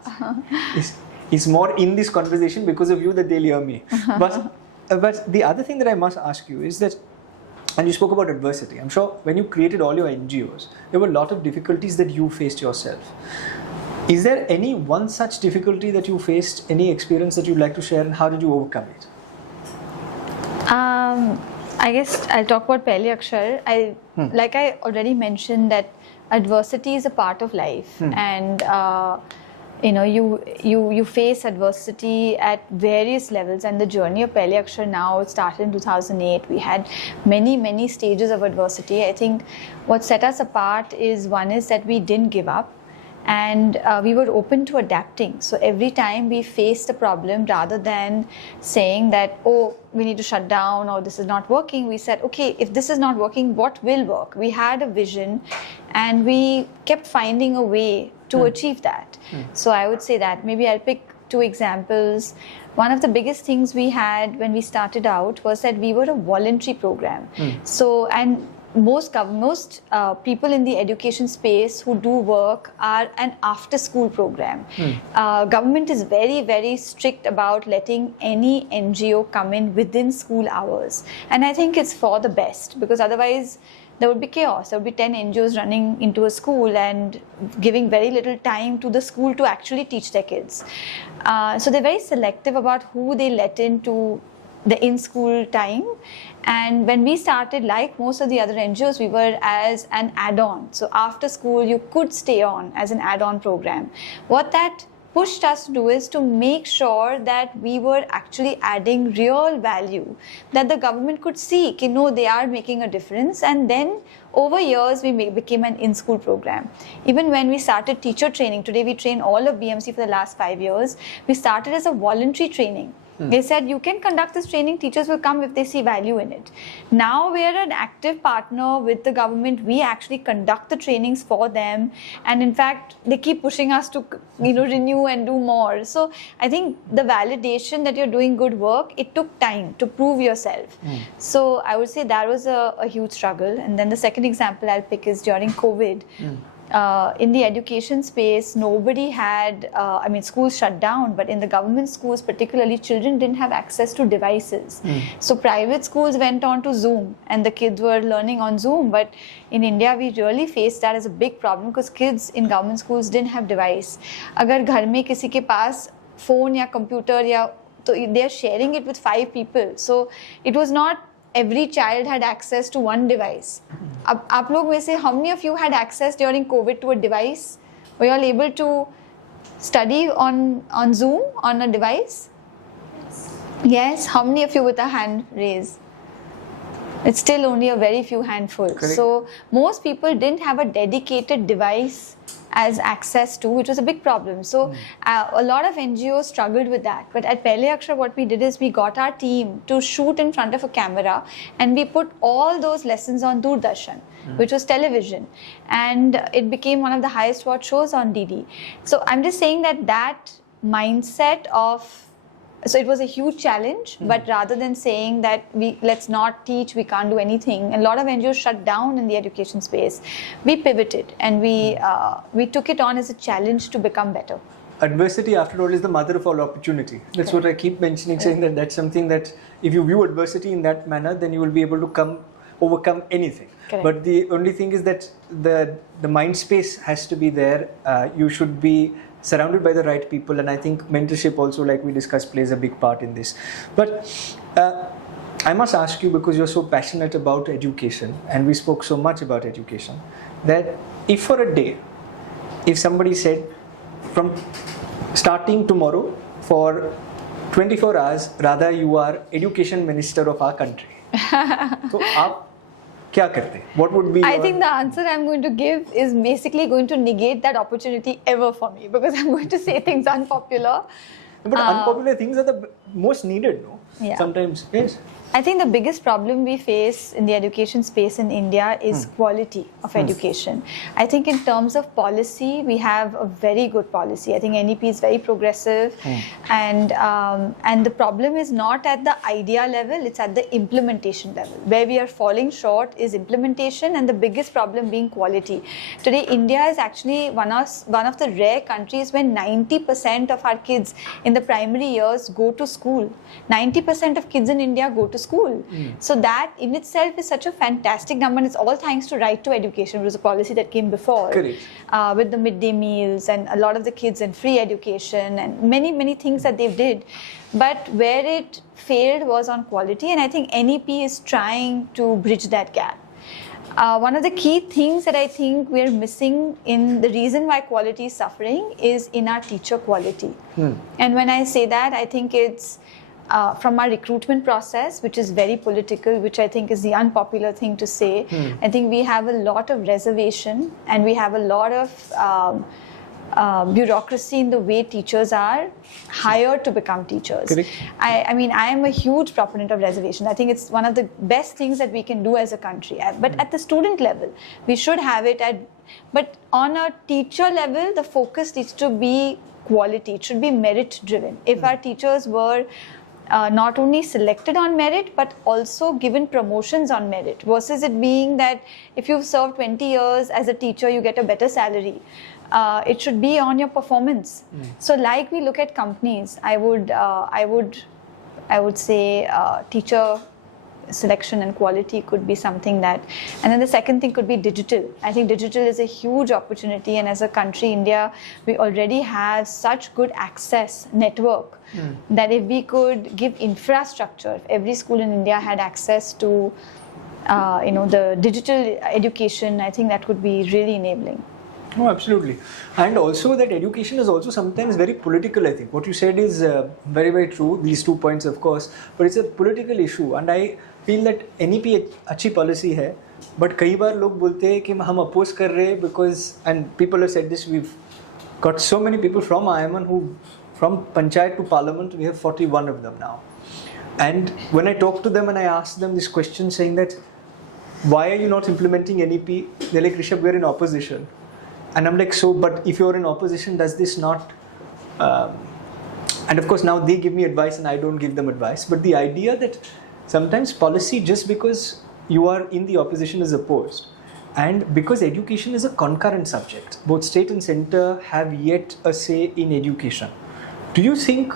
It's more in this conversation because of you that they'll hear me. But the other thing that I must ask you is that, and you spoke about adversity. I'm sure when you created all your NGOs, there were a lot of difficulties that you faced yourself. Is there any one such difficulty that you faced, any experience that you'd like to share, and how did you overcome it? I guess I'll talk about Pehlay Akshar. Like I already mentioned, that adversity is a part of life, and you face adversity at various levels. And the journey of Pehlay Akshar now, it started in 2008. We had many stages of adversity. I think what set us apart is that we didn't give up. And we were open to adapting. So every time we faced a problem, rather than saying that, oh, we need to shut down or this is not working, we said, okay, if this is not working, what will work? We had a vision and we kept finding a way to achieve that. So I would say that maybe I'll pick 2 examples. One of the biggest things we had when we started out was that we were a voluntary program. So, and most people in the education space who do work are an after-school program. Government is very strict about letting any NGO come in within school hours, and I think it's for the best, because otherwise there would be chaos. There would be 10 NGOs running into a school and giving very little time to the school to actually teach their kids. So they're very selective about who they let into the in-school time. And when we started, like most of the other NGOs, we were as an add-on. So after school, you could stay on as an add-on program. What that pushed us to do is to make sure that we were actually adding real value, that the government could see, they are making a difference. And then over years, we became an in-school program. Even when we started teacher training, today we train all of BMC for the last 5 years, we started as a voluntary training. They said, you can conduct this training, teachers will come if they see value in it. Now we are an active partner with the government. We actually conduct the trainings for them. And in fact, they keep pushing us to renew and do more. So I think the validation that you're doing good work, it took time to prove yourself. So I would say that was a huge struggle. And then the second example I'll pick is during COVID. In the education space, nobody had, schools shut down, but in the government schools particularly, children didn't have access to devices. So private schools went on to Zoom and the kids were learning on Zoom. But in India, we really faced that as a big problem because kids in government schools didn't have device. Agar ghar mein kisi ke paas phone ya computer they are sharing it with 5 people. So it was not every child had access to one device. आप लोग में से how many of you had access during COVID to a device? Were you all able to study on Zoom on a device? Yes. How many of you with a hand raised? It's still only a very few handful. Correct. So most people didn't have a dedicated device as access to, which was a big problem. So a lot of NGOs struggled with that. But at Pehlay Akshar, what we did is we got our team to shoot in front of a camera, and we put all those lessons on Doordarshan, which was television, and it became one of the highest watched shows on DD. So I'm just saying that mindset of, so it was a huge challenge, but rather than saying that let's not teach, we can't do anything, a lot of NGOs shut down in the education space. We pivoted, and we took it on as a challenge to become better. Adversity, after all, is the mother of all opportunity. That's what I keep mentioning, saying that that's something that if you view adversity in that manner, then you will be able to overcome anything. Correct. But the only thing is that the mind space has to be there. You should be surrounded by the right people, and I think mentorship also, like we discussed, plays a big part in this. But I must ask you, because you're so passionate about education and we spoke so much about education, that if for a day, if somebody said from starting tomorrow for 24 hours, Radha, you are education minister of our country, so aap kya karte? What would be I think the answer I'm going to give is basically going to negate that opportunity ever for me, because I'm going to say things unpopular. But unpopular things are the most needed, no? Yeah. Sometimes, yes. I think the biggest problem we face in the education space in India is quality of education. I think in terms of policy, we have a very good policy. I think NEP is very progressive, and the problem is not at the idea level, it's at the implementation level. Where we are falling short is implementation, and the biggest problem being quality. Today, India is actually one of the rare countries where 90% of our kids in the primary years go to school. 90% of kids in India go to school. So that in itself is such a fantastic number, and it's all thanks to right to education, which was a policy that came before. Correct. With the midday meals and a lot of the kids in free education and many things that they did. But where it failed was on quality, and I think NEP is trying to bridge that gap. One of the key things that I think we're missing in the reason why quality is suffering is in our teacher quality. And when I say that, I think it's from our recruitment process, which is very political, which I think is the unpopular thing to say. I think we have a lot of reservation, and we have a lot of bureaucracy in the way teachers are hired to become teachers. Correct. I mean, I am a huge proponent of reservation. I think it's one of the best things that we can do as a country. But at the student level, we should have it but on a teacher level, the focus needs to be quality. It should be merit driven. If our teachers were not only selected on merit, but also given promotions on merit, versus it being that if you've served 20 years as a teacher, you get a better salary. It should be on your performance. So like we look at companies, I would say teacher selection and quality could be something that, and then the second thing could be digital. I think digital is a huge opportunity, and as a country, India, we already have such good access network that if we could give infrastructure, if every school in India had access to the digital education, I think that would be really enabling. Oh, absolutely. And also that education is also sometimes very political, I think. What you said is very, very true. These 2 points, of course. But it's a political issue. And I feel that NEP अच्छी policy है. But कई बार लोग बोलते हैं कि हम oppose कर रहे हैं because, and people have said this, we've got so many people from I.I.M.U.N who, from Panchayat to Parliament, we have 41 of them now. And when I talk to them and I ask them this question saying that, why are you not implementing NEP? They're like, Rishabh, we're in opposition. And I'm like, so, but if you're in opposition, does this not... and of course, now they give me advice and I don't give them advice. But the idea that sometimes policy, just because you are in the opposition, is opposed. And because education is a concurrent subject, both state and center have yet a say in education. Do you think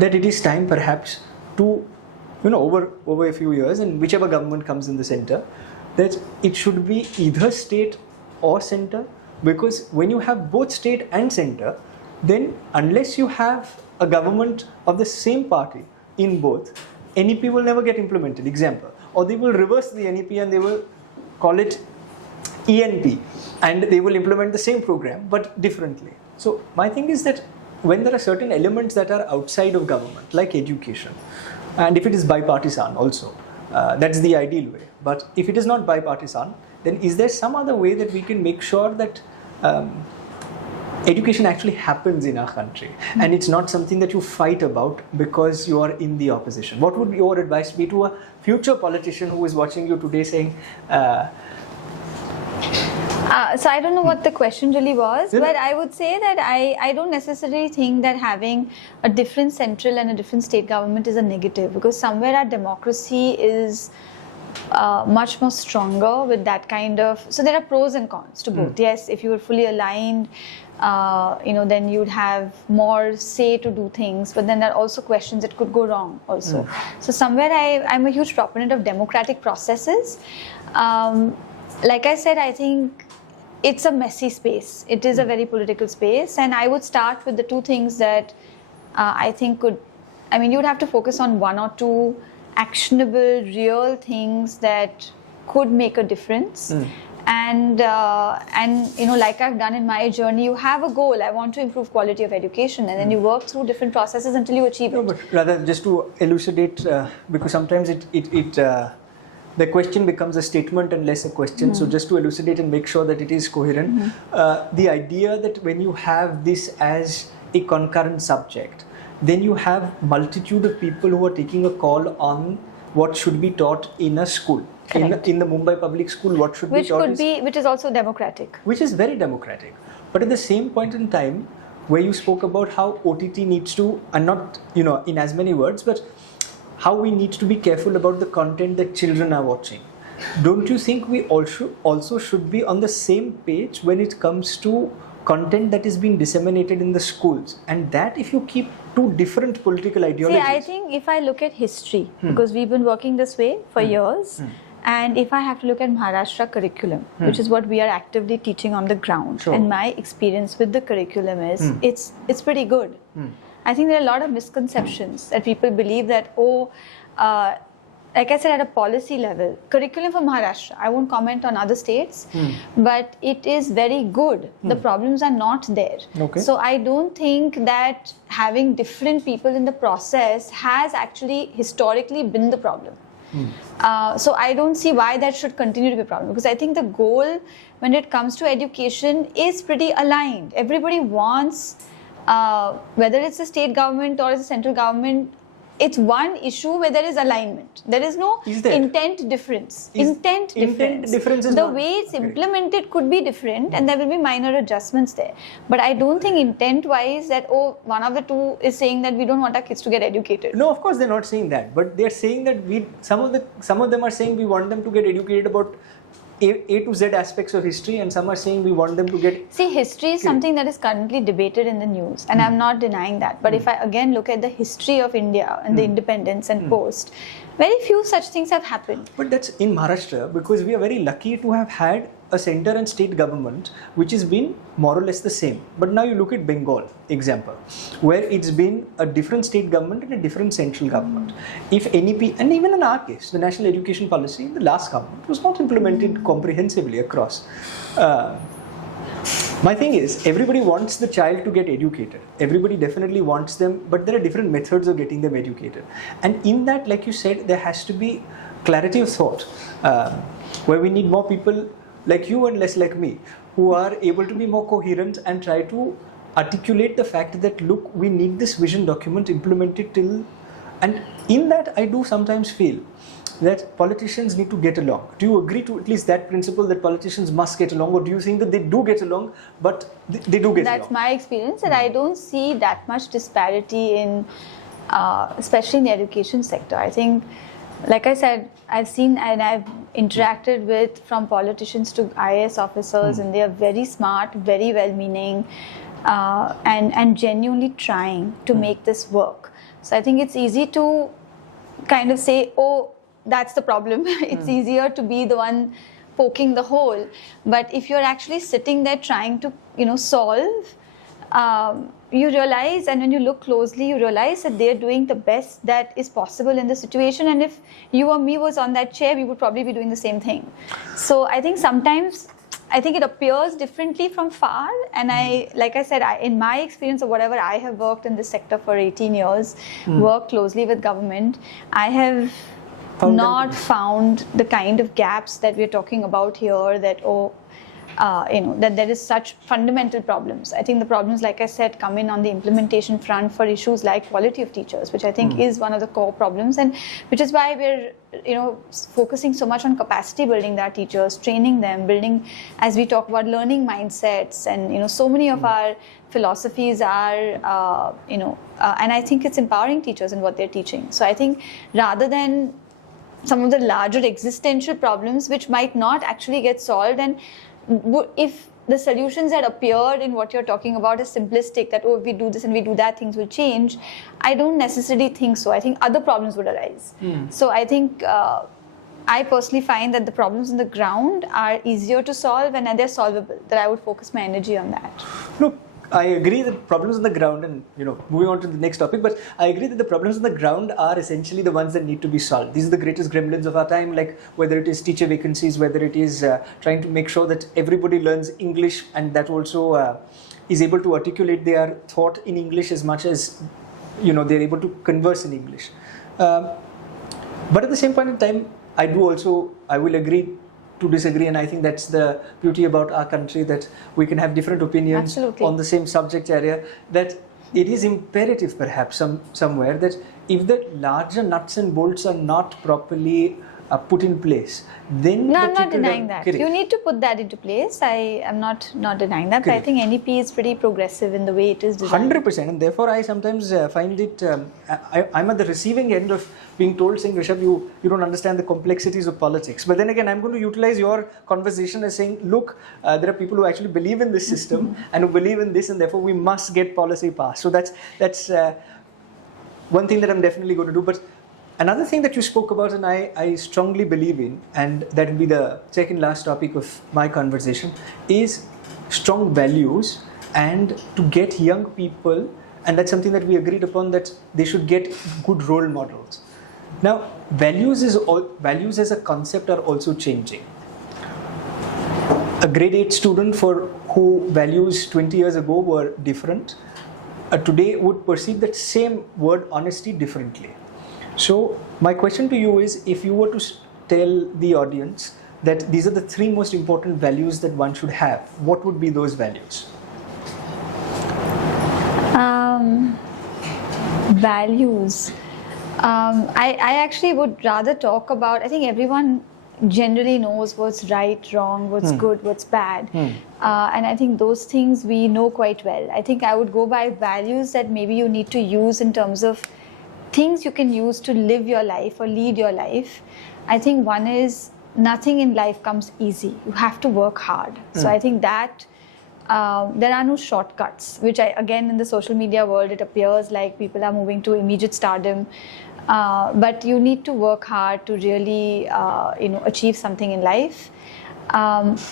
that it is time perhaps to, over a few years, and whichever government comes in the center, that it should be either state or center? Because when you have both state and center, then unless you have a government of the same party in both, NEP will never get implemented. Example. Or they will reverse the NEP and they will call it ENP, and they will implement the same program but differently. So my thing is that when there are certain elements that are outside of government, like education, and if it is bipartisan also, that's the ideal way. But if it is not bipartisan, then is there some other way that we can make sure that education actually happens in our country, and it's not something that you fight about because you are in the opposition? What would your advice be to a future politician who is watching you today saying, so I don't know what the question really was, but I would say that I don't necessarily think that having a different central and a different state government is a negative, because somewhere our democracy is much more stronger with that kind of, so there are pros and cons to both. Yes, if you were fully aligned, then you'd have more say to do things, but then there are also questions that could go wrong also. So somewhere I'm a huge proponent of democratic processes. Like I said, I think it's a messy space. It is a very political space, and I would start with the two things that I think you would have to focus on one or two actionable, real things that could make a difference. And like I've done in my journey, you have a goal. I want to improve quality of education, and then you work through different processes until you achieve it. But rather, just to elucidate, because sometimes the question becomes a statement and less a question. So just to elucidate and make sure that it is coherent, the idea that when you have this as a concurrent subject, then you have multitude of people who are taking a call on what should be taught in a school. In the Mumbai public school, what should be taught which is also democratic. Which is very democratic. But at the same point in time, where you spoke about how OTT needs to, and not in as many words, but how we need to be careful about the content that children are watching. Don't you think we also should be on the same page when it comes to content that is being disseminated in the schools? And that if you keep two different political ideologies... See, I think if I look at history, because we've been working this way for years, and if I have to look at Maharashtra curriculum, which is what we are actively teaching on the ground, and my experience with the curriculum is, it's pretty good. I think there are a lot of misconceptions that people believe that, like I said, at a policy level, curriculum for Maharashtra, I won't comment on other states, but it is very good. The problems are not there. So I don't think that having different people in the process has actually historically been the problem. So I don't see why that should continue to be a problem, because I think the goal when it comes to education is pretty aligned. Everybody wants, whether it's the state government or it's the central government, it's one issue where there is alignment. There is no intent difference. Intent difference. The way it's implemented could be different, and there will be minor adjustments there. But I don't think intent-wise that, one of the two is saying that we don't want our kids to get educated. No, of course they're not saying that. But they're saying that some of them are saying we want them to get educated about A to Z aspects of history, and some are saying we want them to get... See, history is something that is currently debated in the news, and I'm not denying that. But if I again look at the history of India and the independence and post, very few such things have happened. But that's in Maharashtra, because we are very lucky to have had a center and state government which has been more or less the same. But now you look at Bengal, example, where it's been a different state government and a different central government. If NEP, and even in our case, the national education policy in the last government was not implemented comprehensively across. My thing is, everybody wants the child to get educated. Everybody definitely wants them, but there are different methods of getting them educated. And in that, like you said, there has to be clarity of thought, where we need more people like you and less like me, who are able to be more coherent and try to articulate the fact that, look, we need this vision document implemented till... And in that, I do sometimes feel that politicians need to get along. Do you agree to at least that principle, that politicians must get along, or do you think that they do get along, but they do get along? That's my experience, and I don't see that much disparity in, especially in the education sector. I think, like I said, I've seen and I've interacted with, from politicians to IAS officers, and they are very smart, very well-meaning, and genuinely trying to make this work. So I think it's easy to kind of say, that's the problem. It's easier to be the one poking the hole. But if you're actually sitting there trying to, solve, you realize, and when you look closely, you realize that they're doing the best that is possible in the situation. And if you or me was on that chair, we would probably be doing the same thing. So I think sometimes I think it appears differently from far, and like I said, in my experience or whatever, I have worked in this sector for 18 years, worked closely with government. I have not found the kind of gaps that we're talking about here, that that there is such fundamental problems. I think the problems, like I said, come in on the implementation front for issues like quality of teachers, which I think is one of the core problems, and which is why we're focusing so much on capacity building our teachers, training them, building, as we talk about, learning mindsets, and so many of our philosophies are and I think it's empowering teachers in what they're teaching. So I think rather than some of the larger existential problems which might not actually get solved, and if the solutions that appeared in what you're talking about is simplistic, that if we do this and we do that, things will change, I don't necessarily think so. I think other problems would arise. So I think I personally find that the problems on the ground are easier to solve, and they're solvable, that I would focus my energy on that. Look, I agree that problems on the ground, and moving on to the next topic, but I agree that the problems on the ground are essentially the ones that need to be solved. These are the greatest gremlins of our time, like whether it is teacher vacancies, whether it is trying to make sure that everybody learns English, and that also is able to articulate their thought in English as much as they're able to converse in English. But at the same point in time, I will agree to disagree, and I think that's the beauty about our country, that we can have different opinions on the same subject area, that it is imperative perhaps somewhere that if the larger nuts and bolts are not properly put in place, then I'm not denying that. Correct. You need to put that into place. I am not denying that. Correct. But I think NEP is pretty progressive in the way it is designed. 100%, and therefore I sometimes find it, I'm at the receiving end of being told, saying, Rishabh, you don't understand the complexities of politics. But then again, I'm going to utilize your conversation as saying, look, there are people who actually believe in this system and who believe in this, and therefore we must get policy passed. So that's one thing that I'm definitely going to do. But another thing that you spoke about, and I strongly believe in, and that will be the second last topic of my conversation, is strong values, and to get young people, and that's something that we agreed upon, that they should get good role models. Now, values as a concept are also changing. A grade 8 student who values 20 years ago were different, today would perceive that same word honesty differently. So my question to you is, if you were to tell the audience that these are the 3 most important values that one should have, what would be those values? Values. I actually would rather talk about, I think everyone generally knows what's right, wrong, what's good, what's bad. And I think those things we know quite well. I think I would go by values that maybe you need to use in terms of things you can use to live your life or lead your life. I think one is, nothing in life comes easy. You have to work hard. So I think that there are no shortcuts, which again, in the social media world, it appears like people are moving to immediate stardom. But you need to work hard to really, achieve something in life.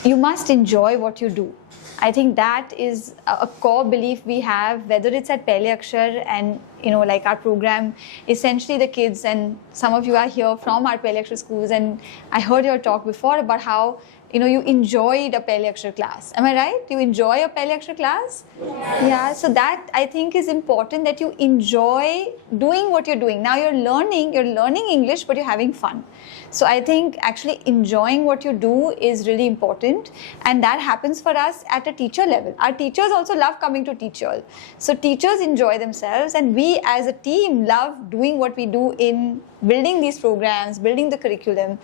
You must enjoy what you do. I think that is a core belief we have, whether it's at Pehlay Akshar and, like our program, essentially the kids, and some of you are here from our Pehlay Akshar schools, and I heard your talk before about how, you enjoyed a Pehlay Akshar class. Am I right? You enjoy a Pehlay Akshar class? Yeah, so that I think is important, that you enjoy doing what you're doing. Now you're learning English, but you're having fun. So I think actually enjoying what you do is really important, and that happens for us at a teacher level. Our teachers also love coming to teach all. So teachers enjoy themselves, and we as a team love doing what we do in building these programs, building the curriculum.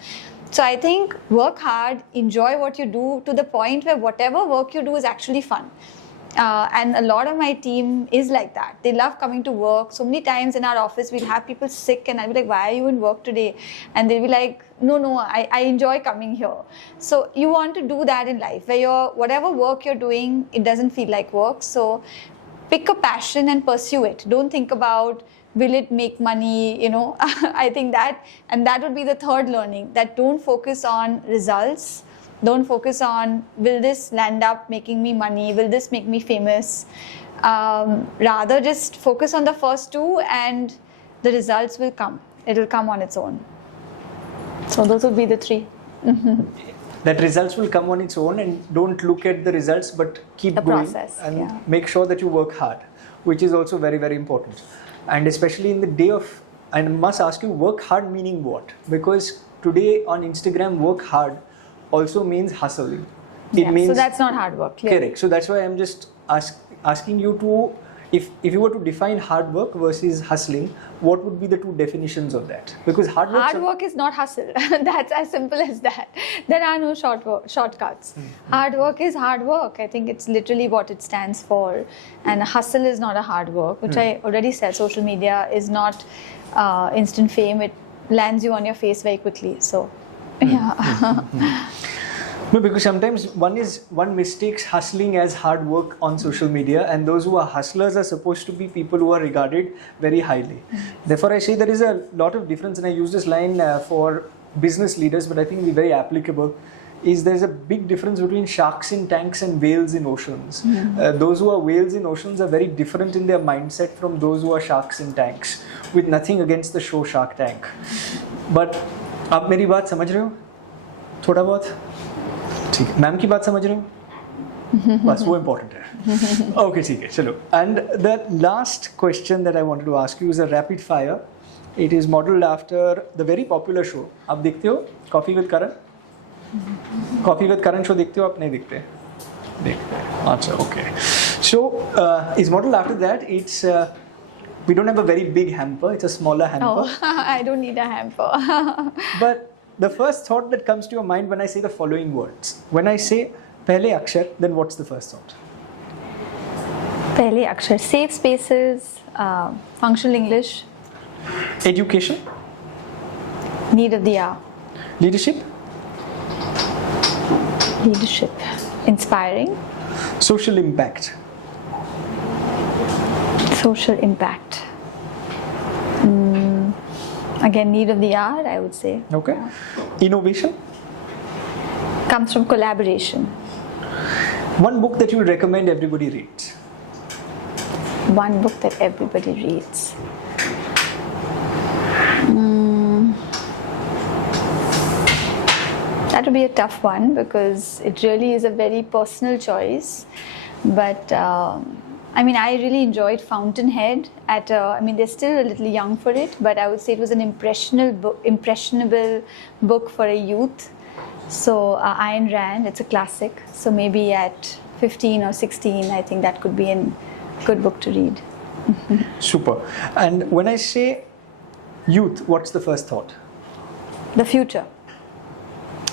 So I think work hard, enjoy what you do, to the point where whatever work you do is actually fun. And a lot of my team is like that. They love coming to work. So many times in our office, we'll have people sick, and I'll be like, why are you in work today? And they'll be like, no, I enjoy coming here. So you want to do that in life, where whatever work you're doing, it doesn't feel like work. So pick a passion and pursue it. Don't think about, will it make money, I think that, and that would be the third learning, that don't focus on results. Don't focus on, will this land up making me money? Will this make me famous? Rather just focus on the first 2, and the results will come. It will come on its own. So those would be the 3. that results will come on its own, and don't look at the results but keep The going process, and yeah. make sure that you work hard, which is also very, very important. And especially in the day of, I must ask you, work hard meaning what? Because today on Instagram, work hard also means hustling. It Yeah, means, so that's not hard work. Clearly. correct. So that's why I'm just asking you to, if you were to define hard work versus hustling, what would be the two definitions of that? Because hard work Is not hustle. That's as simple as that. There are no shortcuts. Hard work is hard work. I think it's literally what it stands for. And hustle is not a hard work, which I already said. Social media is not instant fame. It lands you on your face very quickly. So, yeah. No, because sometimes one mistakes hustling as hard work on social media, and those who are hustlers are supposed to be people who are regarded very highly. Therefore, I say there is a lot of difference, and I use this line for business leaders, but I think it's very applicable. Is there's a big difference between sharks in tanks and whales in oceans. Those who are whales in oceans are very different in their mindset from those who are sharks in tanks. With nothing against the show Shark Tank, but आप मेरी बात समझ रहे हो? थोड़ा बहुत? ठीक है, मैम की बात समझ रहे हो? बस वो इम्पोर्टेंट है. ओके, ठीक है, चलो. And the last question that I wanted to ask you is a rapid fire. It is modelled after the very popular show. आप देखते हो coffee with Karan? Coffee with Karan show देखते हो आप? नहीं देखते? देखते हैं. अच्छा, okay. So is modelled after that. It's we don't have a very big hamper. It's a smaller hamper. Oh, I don't need a hamper. But the first thought that comes to your mind when I say the following words, when I say Pehlay Akshar, then what's the first thought? Pehlay Akshar, safe spaces, functional English, Education, need of the hour, leadership, inspiring, social impact, again, need of the hour, I would say. okay, innovation. Comes from collaboration. One book that you would recommend everybody reads. One book that everybody reads. That would be a tough one because it really is a very personal choice. But I mean, I really enjoyed Fountainhead. They're still a little young for it, but I would say it was an impressionable book for a youth. So Ayn Rand, it's a classic. So maybe at 15 or 16, I think that could be a good book to read. Super. And when I say youth, what's the first thought? The future.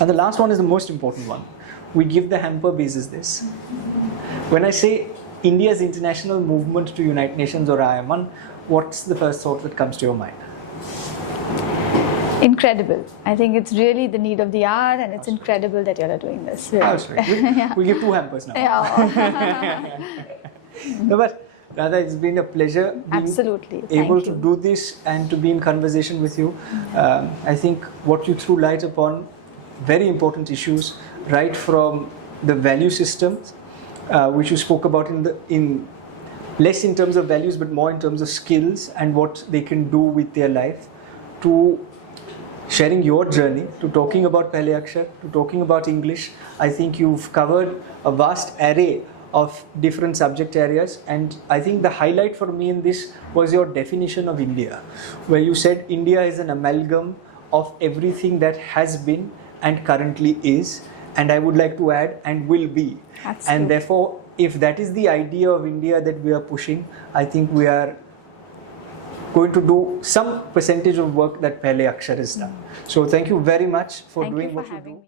And the last one is the most important one. We give the hamper basis this. When I say India's international movement to United Nations or I.I.M.U.N, what's the first thought that comes to your mind? Incredible. I think it's really the need of the hour, and it's incredible that you all are doing this. Really. Oh, sorry. We give two hampers now. Yeah. No, but Radha, it's been a pleasure being Absolutely. able Thank to you. do this and to be in conversation with you. I think what you threw light upon very important issues, right from the value systems, which you spoke about in less in terms of values but more in terms of skills and what they can do with their life, to sharing your journey, to talking about Pehlay Akshar, to talking about English. I think you've covered a vast array of different subject areas, and I think the highlight for me in this was your definition of India, where you said India is an amalgam of everything that has been and currently is, and I would like to add, and will be. Absolutely. And therefore, if that is the idea of India that we are pushing, I think we are going to do some percentage of work that Pehlay Akshar has done. So thank you very much for Thank doing you for what you having do. me.